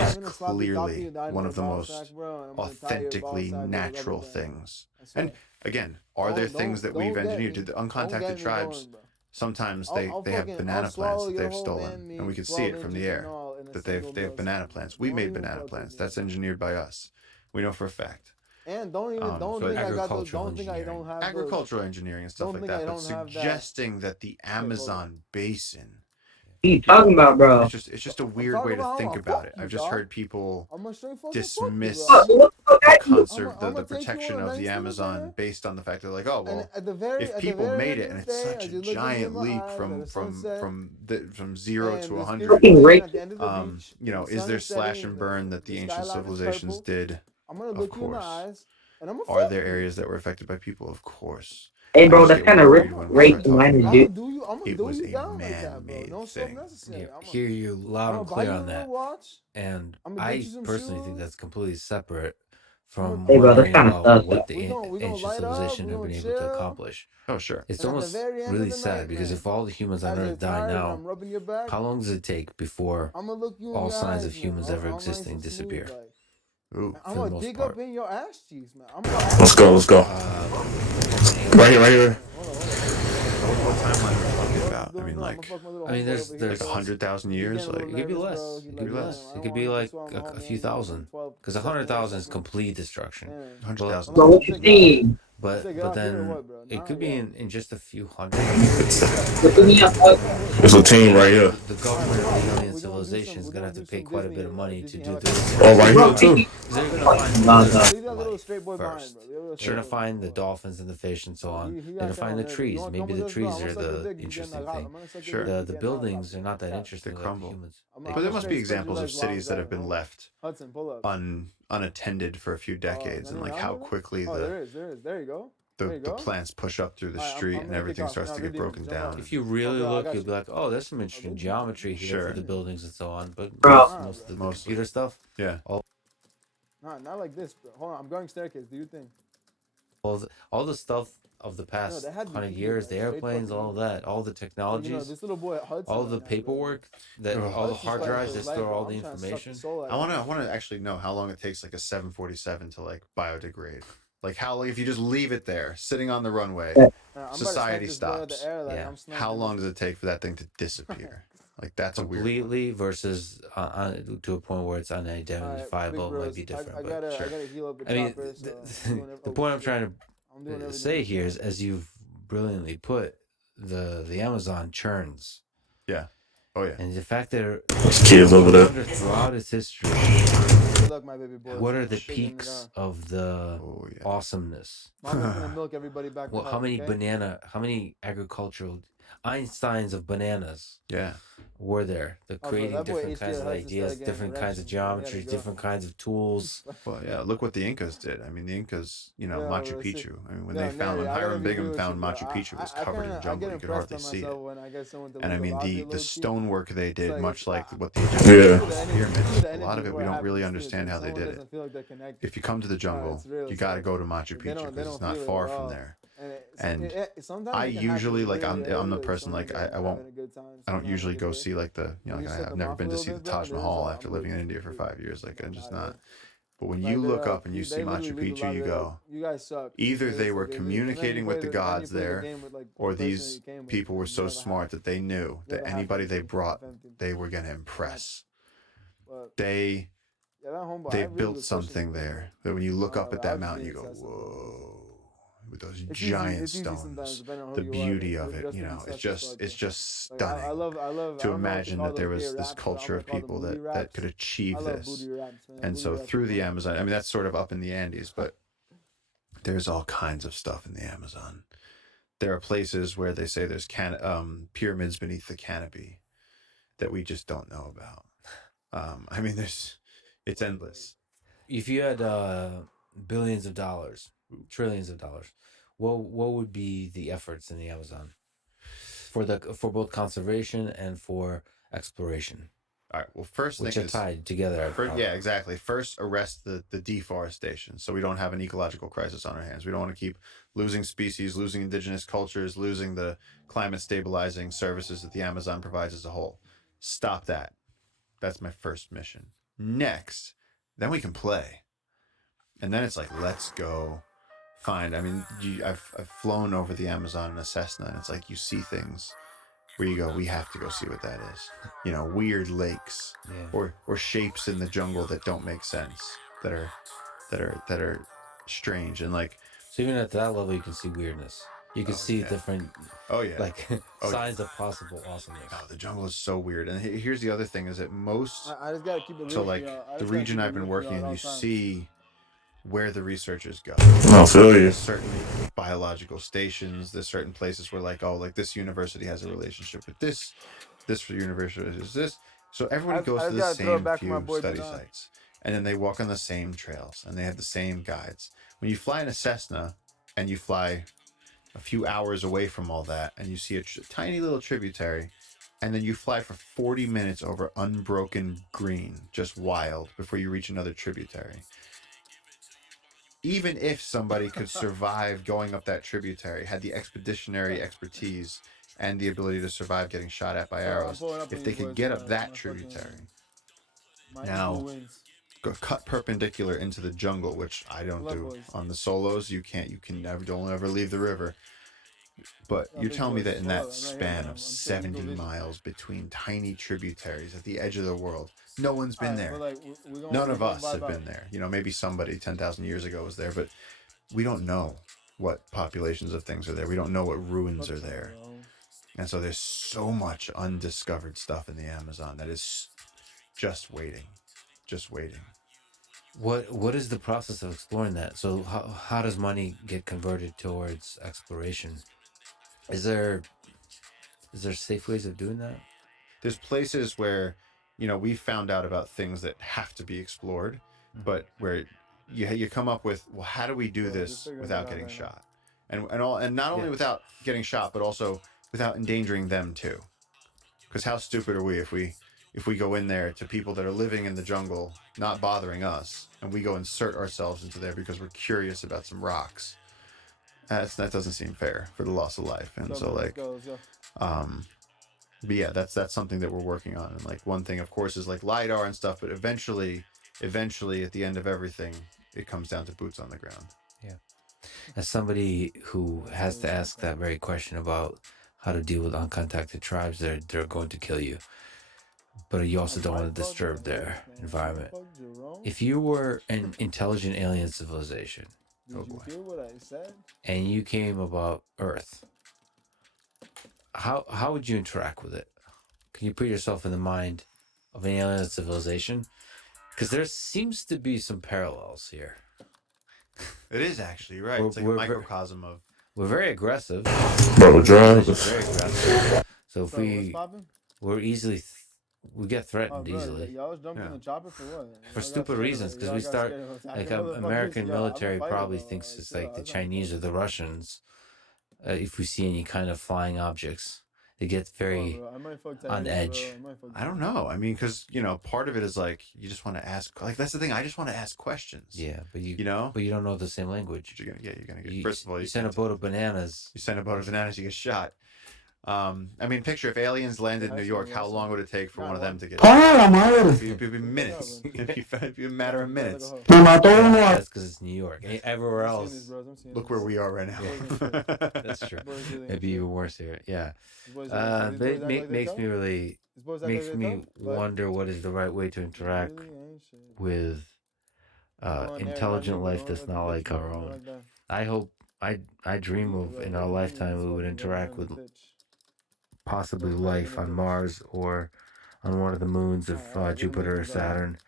is clearly one of the most authentically natural things. And again, are there things that we've engineered? Do the uncontacted tribes, sometimes they have banana plants that they've stolen, and we can see it from the air that they have banana plants. We made banana plants. That's engineered by us. We know for a fact. And don't think I got those. Don't think I don't have agricultural engineering and stuff like that. But suggesting that the Amazon basin. What are you talking about, bro? It's just a weird way to think about it. I've just heard people dismiss Look, the protection of the Amazon based on the fact that, like, oh well, if people made it and it's such a giant leap from 0 to 100, you know, is there slash and burn that the ancient civilizations did? Of course. Are there areas that were affected by people? Of course. Hey, bro, that's kind of rape the minor, dude. It was a man-made thing. Yeah, hear you loud and clear on that. And I personally think that's completely separate from Hey, bro, that's wondering kind of about sus. what the ancient civilization have been able to accomplish. Oh, sure. It's almost really sad because if all the humans on Earth die now, how long does it take before all signs of humans ever existing disappear? Ooh, I'm gonna dig up in your ass cheeks, man. Let's go. Right here. What timeline are we talking about? I mean, like, there's like 100,000 years. Like, it could be less. It could be less. It could be like a few thousand. Because 100,000 is complete destruction. 100,000. Bro, what you mean? But then it could be in just a few hundred. There's a team right here. The government of the alien civilization is gonna have to pay quite a bit of money to do this. Oh, right here too. They're gonna find first. They're gonna find the dolphins and the fish and so on. They're gonna find the trees. Maybe the trees are the interesting thing. Sure. The buildings are not that interesting. They crumble. Humans. But there must be examples of cities that have been left unattended for a few decades, and like how quickly there you go. the plants push up through the street and everything starts to get broken down. If you really look, you'll be like, oh, there's some interesting geometry here for the buildings and so on. But most of the computer stuff, yeah. Not like this, bro. Hold on, I'm going staircase. Do you think? All the stuff of the past 100 years, the airplanes, all that, all the technologies, this little boy Hudson all the paperwork, all the hard drives that store all the information. I want to actually know how long it takes like a 747 to like biodegrade. Like how long, if you just leave it there sitting on the runway, society stops. Yeah. How long does it take for that thing to disappear? Like that's completely versus to a point where it's unidentifiable might be different. But sure. I mean, the point I'm trying to say here is, as you've brilliantly put, the Amazon churns. Yeah. Oh yeah. And the fact that kids over there throughout its history, what are the peaks of the awesomeness? How many agricultural Einsteins of bananas were there? The creating different kinds of ideas, different kinds of geometry, different kinds of tools. Well, yeah, look what the Incas did. I mean, the Incas, you know, Machu Picchu. I mean, when Hiram Bingham found Machu Picchu, it was covered in jungle. You could hardly see it. And I mean, the stonework they did, much like what the Egyptians pyramids, a lot of it we don't really understand how they did it. If you come to the jungle, you got to go to Machu Picchu because it's not far from there. And I usually, like, I'm the person, like, I don't usually go see, like, like, I've never been to see the Taj Mahal after living in India for 5 years. Like, I'm just not. But when you look up and you see Machu Picchu, you go, either they were communicating with the gods there, or these people were so smart that they knew that anybody they brought, they were going to impress. They built something there that when you look up at that mountain, you go, whoa. With those giant stones, the beauty of it, you know, it's just stunning to imagine that there was this culture of people that could achieve this. And so through the Amazon, I mean, that's sort of up in the Andes, but there's all kinds of stuff in the Amazon. There are places where they say there's pyramids beneath the canopy that we just don't know about. I mean, it's endless. If you had billions of dollars, trillions of dollars, what would be the efforts in the Amazon for both conservation and for exploration? All right. Well, first which thing are is tied together. yeah, exactly. First, arrest the deforestation, so we don't have an ecological crisis on our hands. We don't want to keep losing species, losing indigenous cultures, losing the climate stabilizing services that the Amazon provides as a whole. Stop that. That's my first mission. Next, then we can play, and then it's like, let's go find. I mean, I've flown over the Amazon in a Cessna, and it's like you see things where you go, we have to go see what that is. You know, weird lakes, or shapes in the jungle that don't make sense, that are strange, and like. So even at that level, you can see weirdness. You can see different. Oh yeah. Like signs of possible awesomeness. Oh, the jungle is so weird. And here's the other thing: is that most. I just gotta keep it real. So like the region I've been working in, you see where the researchers go. I feel you. There's certain biological stations. There's certain places where like, oh, like this university has a relationship with this university is this. So everybody goes to the same few study sites, and then they walk on the same trails, and they have the same guides. When you fly in a Cessna, and you fly a few hours away from all that, and you see a tiny little tributary, and then you fly for 40 minutes over unbroken green, just wild, before you reach another tributary. Even if somebody could survive going up that tributary, had the expeditionary expertise and the ability to survive getting shot at by arrows, if they could get up that tributary, now go cut perpendicular into the jungle, which I don't do on the solos. You can never, don't ever leave the river. But you're telling me that in that span of 70 miles between tiny tributaries at the edge of the world, no one's been there. None of us have been there. You know, maybe somebody 10,000 years ago was there, but we don't know what populations of things are there. We don't know what ruins are there. And so there's so much undiscovered stuff in the Amazon that is just waiting. Just waiting. What is the process of exploring that? So how does money get converted towards exploration? Is there safe ways of doing that? There's places where, you know, we found out about things that have to be explored, but where you come up with, well, how do we do this without getting shot? And not only without getting shot, but also without endangering them too. Because how stupid are we if we go in there to people that are living in the jungle, not bothering us, and we go insert ourselves into there because we're curious about some rocks? That doesn't seem fair for the loss of life. And so like, but yeah, that's something that we're working on. And like one thing, of course, is like LiDAR and stuff, but eventually at the end of everything, it comes down to boots on the ground. Yeah. As somebody who has to ask that very question about how to deal with uncontacted tribes, they're going to kill you. But you also don't want to disturb their environment. If you were an intelligent alien civilization, and you came about Earth, how would you interact with it? Can you put yourself in the mind of an alien civilization? Because there seems to be some parallels here. It is actually, right. It's like a microcosm of... We're very aggressive. Bro, drive. Very aggressive. So if we're easily... we get threatened easily. Y'all jumped in the chopper for what? For stupid reasons, because we start... Like, American military probably thinks it's like the Chinese or the Russians. If we see any kind of flying objects, they get very on edge. I don't know. I mean, because, you know, part of it is like, you just want to ask, like, that's the thing. I just want to ask questions. Yeah, but you know? But you don't know the same language. You're going to get, first of all, you send a boat of bananas. You send a boat of bananas, you get shot. I mean, picture if aliens landed in New York, how long would it take for one of them to get? It'd be minutes. It'd be a matter of minutes. That's because it's New York. Everywhere else, look where we are right now. That's true. It'd be even worse here. Yeah. It makes me wonder what is the right way to interact with intelligent life that's not like our own. I hope I dream of in our lifetime we would interact with possibly life on Mars or on one of the moons of Jupiter or Saturn.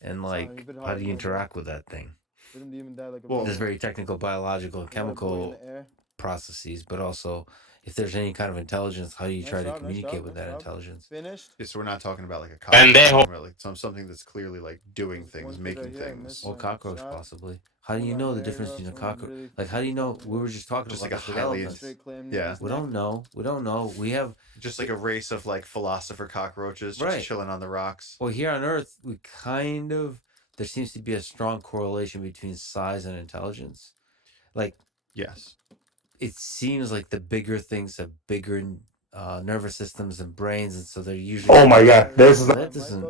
And like, how do you interact with that thing? For them to even die like a There's very technical, biological, and Yeah, buoy in chemical the air. processes, but also if there's any kind of intelligence, how do you Nice try to job, nice communicate job, with nice that job. intelligence? Finished. Yeah, so we're not talking about like a And cockroach. they We're talking hope- about like something that's clearly like doing One things, click making right here, I things. missed Or my cockroach, shot. possibly. How do One you got know an the difference aerial, between a someone cockroach? really Like, how do you know? fucking We were just talking Just about like a this with highly elephants. straight clam Yeah. near his We neck. don't know. We don't know. We have just like a race of like philosopher cockroaches just Right. chilling on the rocks. Well, here on Earth, we kind of there seems to be a strong correlation between size and intelligence. Like, Yes. it seems like the bigger things have bigger nervous systems and brains, and so they're usually. Oh my god, this is That doesn't.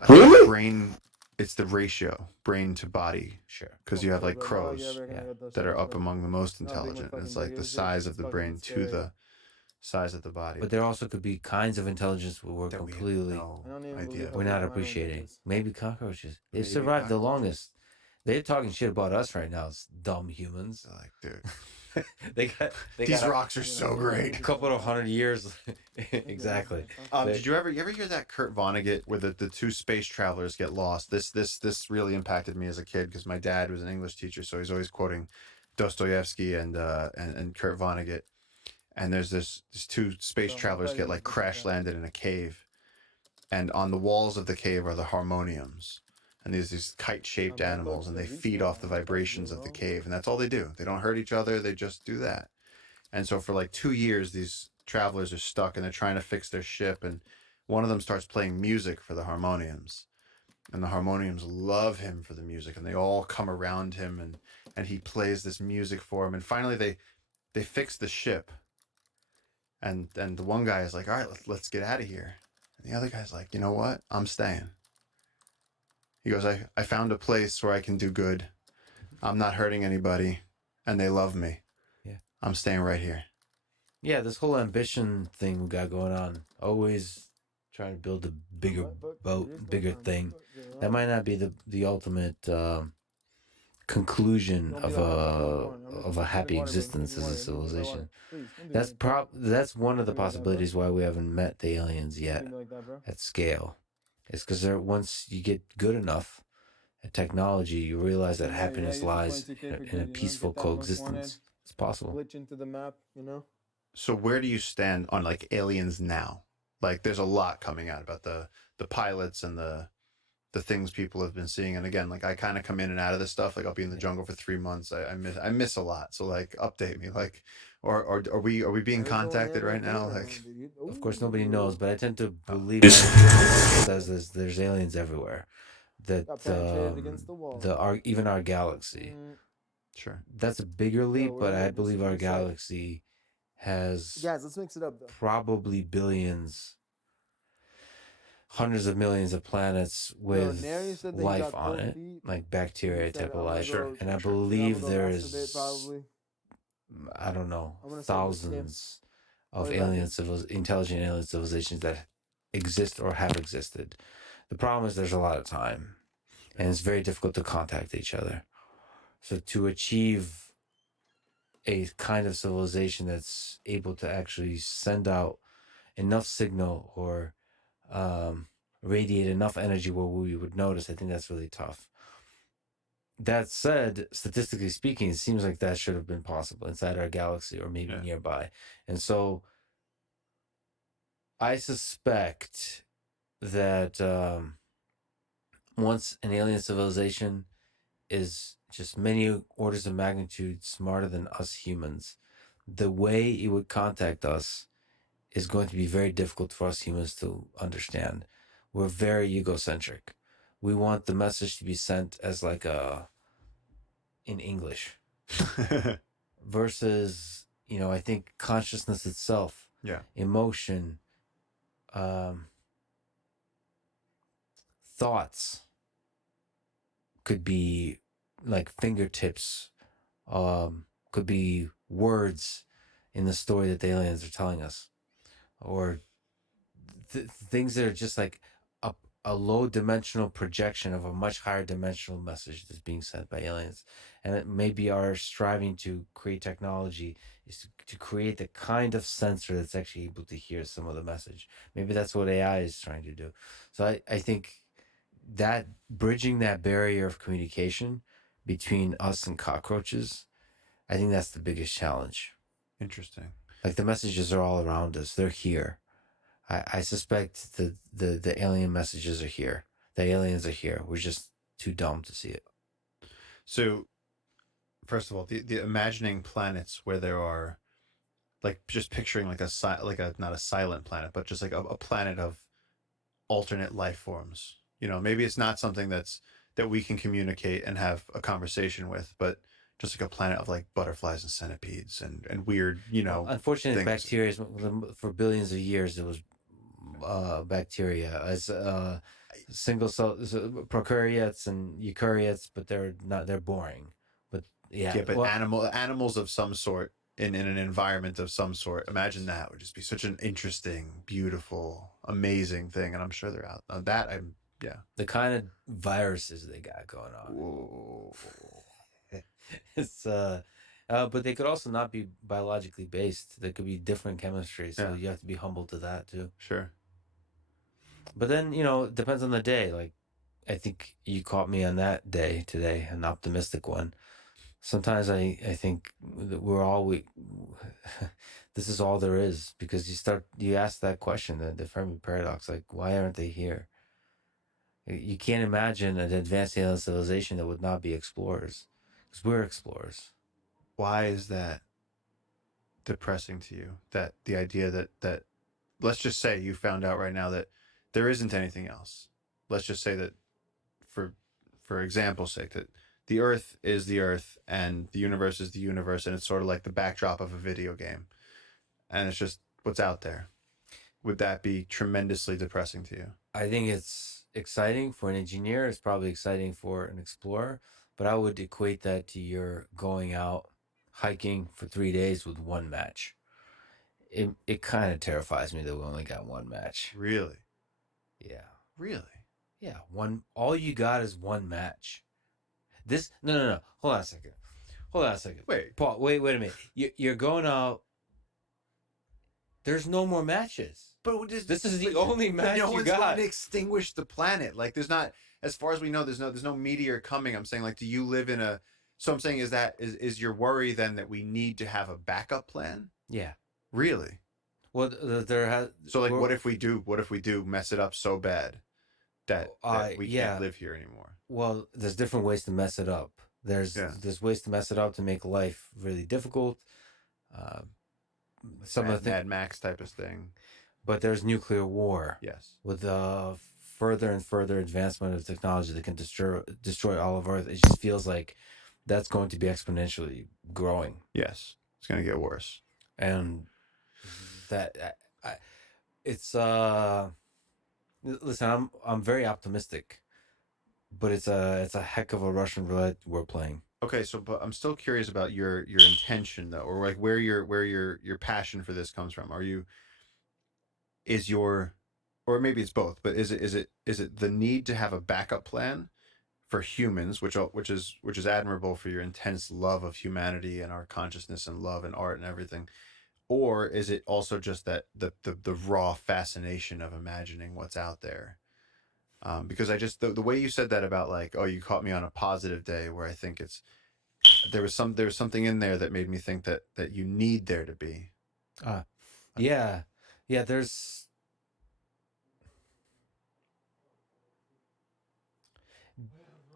I think Really? brain. It's the ratio brain to body. Sure. Because you have like Oh, yeah, crows we're gonna get those that are shots, up bro. among the most Not being intelligent. fucking It's like big the as it, size of it's the fucking brain to scary. the size of the body. But there also could be kinds of intelligence where we're That we have completely no I don't even idea. believe how we're big not my own appreciating. is. Maybe cockroaches. They've Maybe survived the cockroaches. longest. They're talking shit about us right now. It's dumb humans. They're like, dude, These rocks are so great. A couple of 100 years. Exactly. Did you ever hear that Kurt Vonnegut where the two space travelers get lost? This really impacted me as a kid because my dad was an English teacher, so he's always quoting Dostoevsky and Kurt Vonnegut. And there's these two space travelers get like crash landed in a cave, and on the walls of the cave are the harmoniums. And these kite-shaped animals, and they feed off the vibrations of the cave, and that's all they do. They don't hurt each other; they just do that. And so for like 2 years, these travelers are stuck, and they're trying to fix their ship. And one of them starts playing music for the harmoniums, and the harmoniums love him for the music, and they all come around him, and he plays this music for them. And finally, they fix the ship, and the one guy is like, "All right, let's get out of here," and the other guy's like, "You know what? I'm staying." He goes, I found a place where I can do good. I'm not hurting anybody, and they love me. Yeah. I'm staying right here. Yeah, this whole ambition thing we got going on. Always trying to build a bigger boat, bigger thing. That might not be the ultimate conclusion of a happy existence as a civilization. That's one of the possibilities why we haven't met the aliens yet at scale. It's because once you get good enough at technology, you realize that happiness lies in a peaceful coexistence. It's possible. Glitch into the map, you know. So where do you stand on like aliens now? Like there's a lot coming out about the pilots and the things people have been seeing. And again, like I kind of come in and out of this stuff. Like I'll be in the jungle for 3 months. I miss a lot. So like update me. Like or are we being contacted right now? Like of course nobody knows, but I tend to believe that says there's aliens everywhere. That even our galaxy. Sure. That's a bigger leap, but I believe our galaxy has let's mix it up though. Probably billions, hundreds of millions of planets with life on it, like bacteria type of life. Sure. And I believe there's, I don't know, thousands of intelligent alien civilizations that exist or have existed. The problem is there's a lot of time, and it's very difficult to contact each other. So to achieve a kind of civilization that's able to actually send out enough signal or radiate enough energy where we would notice, I think that's really tough. That said, statistically speaking, it seems like that should have been possible inside our galaxy or maybe nearby. And so I suspect that once an alien civilization is just many orders of magnitude smarter than us humans, the way it would contact us is going to be very difficult for us humans to understand. We're very egocentric. We want the message to be sent as like in English versus, I think consciousness itself, emotion, thoughts could be like fingertips, could be words in the story that the aliens are telling us, or things that are just like a low dimensional projection of a much higher dimensional message that's being sent by aliens. And it may be our striving to create technology is to create the kind of sensor that's actually able to hear some of the message. Maybe that's what AI is trying to do. So I think that bridging that barrier of communication between us and cockroaches, I think that's the biggest challenge. Interesting. Like the messages are all around us. They're here. I suspect the alien messages are here. The aliens are here. We're just too dumb to see it. So, first of all, the imagining planets where there are, like, just picturing like a not a silent planet, but just like a planet of alternate life forms. You know, maybe it's not something that we can communicate and have a conversation with, but just like a planet of like butterflies and centipedes and weird, you know. Well, unfortunately, things. bacteria for billions of years it was bacteria as single cell prokaryotes and eukaryotes, but they're boring. But yeah, But animals of some sort in an environment of some sort. Imagine that would just be such an interesting, beautiful, amazing thing. And I'm sure they're out on that. The kind of viruses they got going on. Whoa. It's but they could also not be biologically based. They could be different chemistry, so you have to be humble to that too. Sure. But then, you know, it depends on the day. Like, I think you caught me on that day today, an optimistic one. Sometimes I think that this is all there is, because you ask that question, the Fermi paradox, like, why aren't they here? You can't imagine an advanced alien civilization that would not be explorers, because we're explorers. Why is that depressing to you? That the idea that let's just say you found out right now that there isn't anything else. Let's just say that for example's sake, that the Earth is the Earth and the universe is the universe, and it's sort of like the backdrop of a video game, and it's just what's out there. Would that be tremendously depressing to you? I think it's exciting for an engineer. It's probably exciting for an explorer, but I would equate that to your going out hiking for 3 days with one match. It kind of terrifies me that we only got one match. Really? Yeah. Really? Yeah. All you got is one match. No. Hold on a second. Wait. Paul, wait a minute. You're going out. There's no more matches. But this is the only match no you one's got. going to extinguish the planet. Like, there's not, as far as we know, there's no meteor coming. I'm saying, like, do you live in a? So I'm saying, is your worry then that we need to have a backup plan? Yeah. Really? Well, So like, what if we do mess it up so bad that we can't live here anymore? Well, there's different ways to mess it up. There's ways to mess it up to make life really difficult. Some of the Mad Max type of thing. But there's nuclear war. Yes. With further and further advancement of technology that can destroy all of Earth, it just feels like that's going to be exponentially growing. Yes, it's going to get worse. And that it's listen, I'm very optimistic, but it's a heck of a Russian roulette we're playing. Okay, so but I'm still curious about your intention though, or like where your passion for this comes from. Or maybe it's both, but is it the need to have a backup plan for humans, which is admirable for your intense love of humanity and our consciousness and love and art and everything, or is it also just that the raw fascination of imagining what's out there? Because I just the way you said that about like, oh, you caught me on a positive day, where I think there was something in there that made me think that you need there to be. Yeah. There's.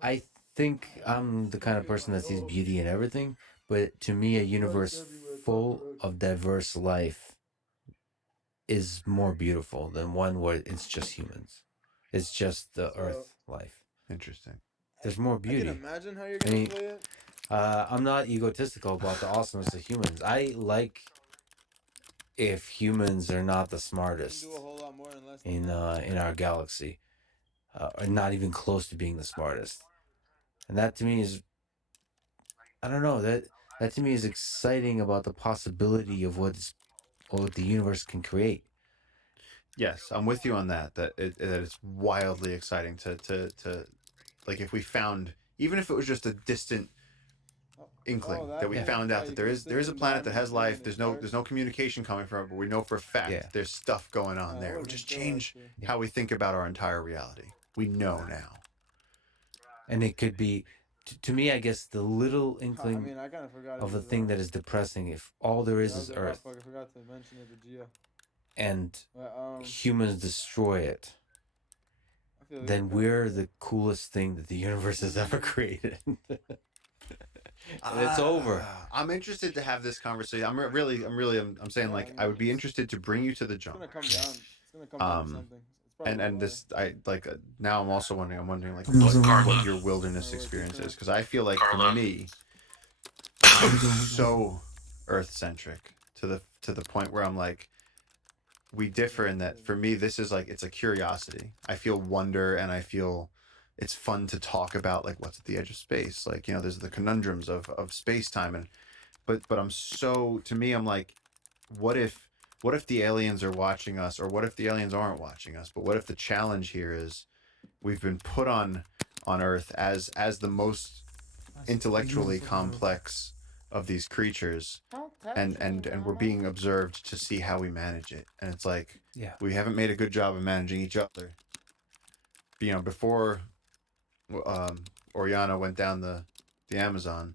I think I'm the kind of person that sees beauty in everything, but to me, a universe full of diverse life is more beautiful than one where it's just humans. It's just the Earth life. Interesting. There's more beauty. I can imagine how you're going to play it. I'm not egotistical about the awesomeness of humans. I like if humans are not the smartest in our galaxy, or not even close to being the smartest. And that to me is, I don't know, that to me is exciting about the possibility of what the universe can create. Yes, I'm with you on that. That it's wildly exciting to like, if we found, even if it was just a distant inkling, that we found out that there is a planet that has life. There's no communication coming from it, but we know for a fact there's stuff going on there. It would just change how we think about our entire reality. We know now. And it could be to me, I guess the little I inkling mean, I kind of forgot. of a thing that is depressing, if all there is Earth, I forgot to mention it to Gia. and But, humans destroy it, then we're the coolest thing that the universe has ever created. And it's over. I'm interested to have this conversation. I'm saying like I would be interested to bring you to the jungle. It's gonna come down to something. It's probably And water. this I like now I'm also wondering. I'm wondering like what your wilderness experience is, because I feel like for me, I'm so Earth centric to the point where I'm like, we differ in that for me this is like it's a curiosity. I feel wonder and I feel it's fun to talk about like what's at the edge of space. Like, you know, there's the conundrums of space time, and but I'm so, to me I'm like, what if the aliens are watching us, or what if the aliens aren't watching us, but what if the challenge here is we've been put on Earth as the most intellectually complex of these creatures, and we're being observed to see how we manage it, and it's like, yeah, we haven't made a good job of managing each other. You know, before Oriana went down the Amazon,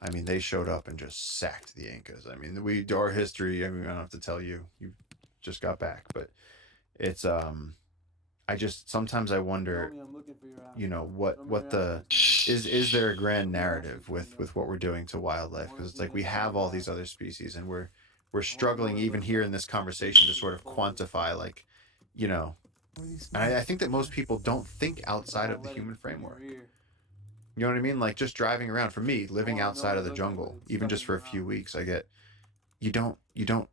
I mean, they showed up and just sacked the Incas. I mean, our history, I mean, I don't have to tell you, you just got back, but it's I just sometimes I wonder, you know, what is there a grand narrative with what we're doing to wildlife? Because it's like we have all these other species, and we're struggling even here in this conversation to sort of quantify, like, you know, and I think that most people don't think outside of the human framework. You know what I mean? Like, just driving around, for me, living outside of the jungle, even just for a few weeks, I get, you don't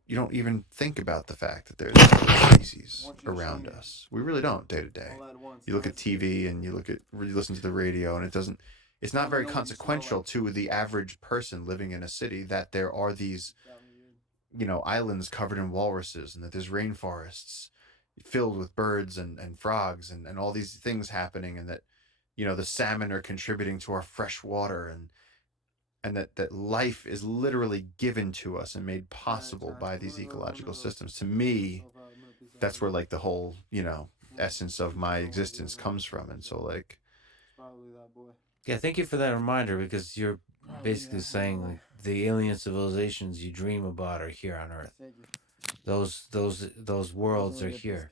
even think about the fact that there's other species around us. We really don't, day to day. You look at TV and you listen to the radio, and it's not very consequential to the average person living in a city that there are these, you know, islands covered in walruses, and that there's rainforests filled with birds and frogs and all these things happening, and that, you know, the salmon are contributing to our fresh water, and that life is literally given to us and made possible by these ecological systems. To me, that's where like the whole, you know, essence of my existence comes from. And so like, yeah, thank you for that reminder, because you're basically saying like, the alien civilizations you dream about are here on Earth. Those worlds are here.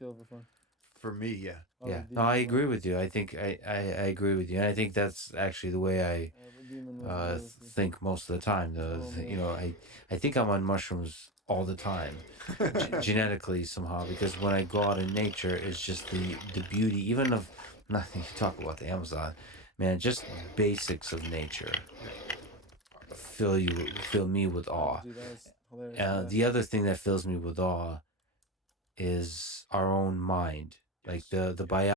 For me, yeah. Yeah, no, I agree with you. I think I agree with you, and I think that's actually the way I think most of the time. You know, I think I'm on mushrooms all the time, genetically somehow, because when I go out in nature, it's just the beauty, even of nothing. You talk about the Amazon, man, just basics of nature fill me with awe. The other thing that fills me with awe is our own mind. Like the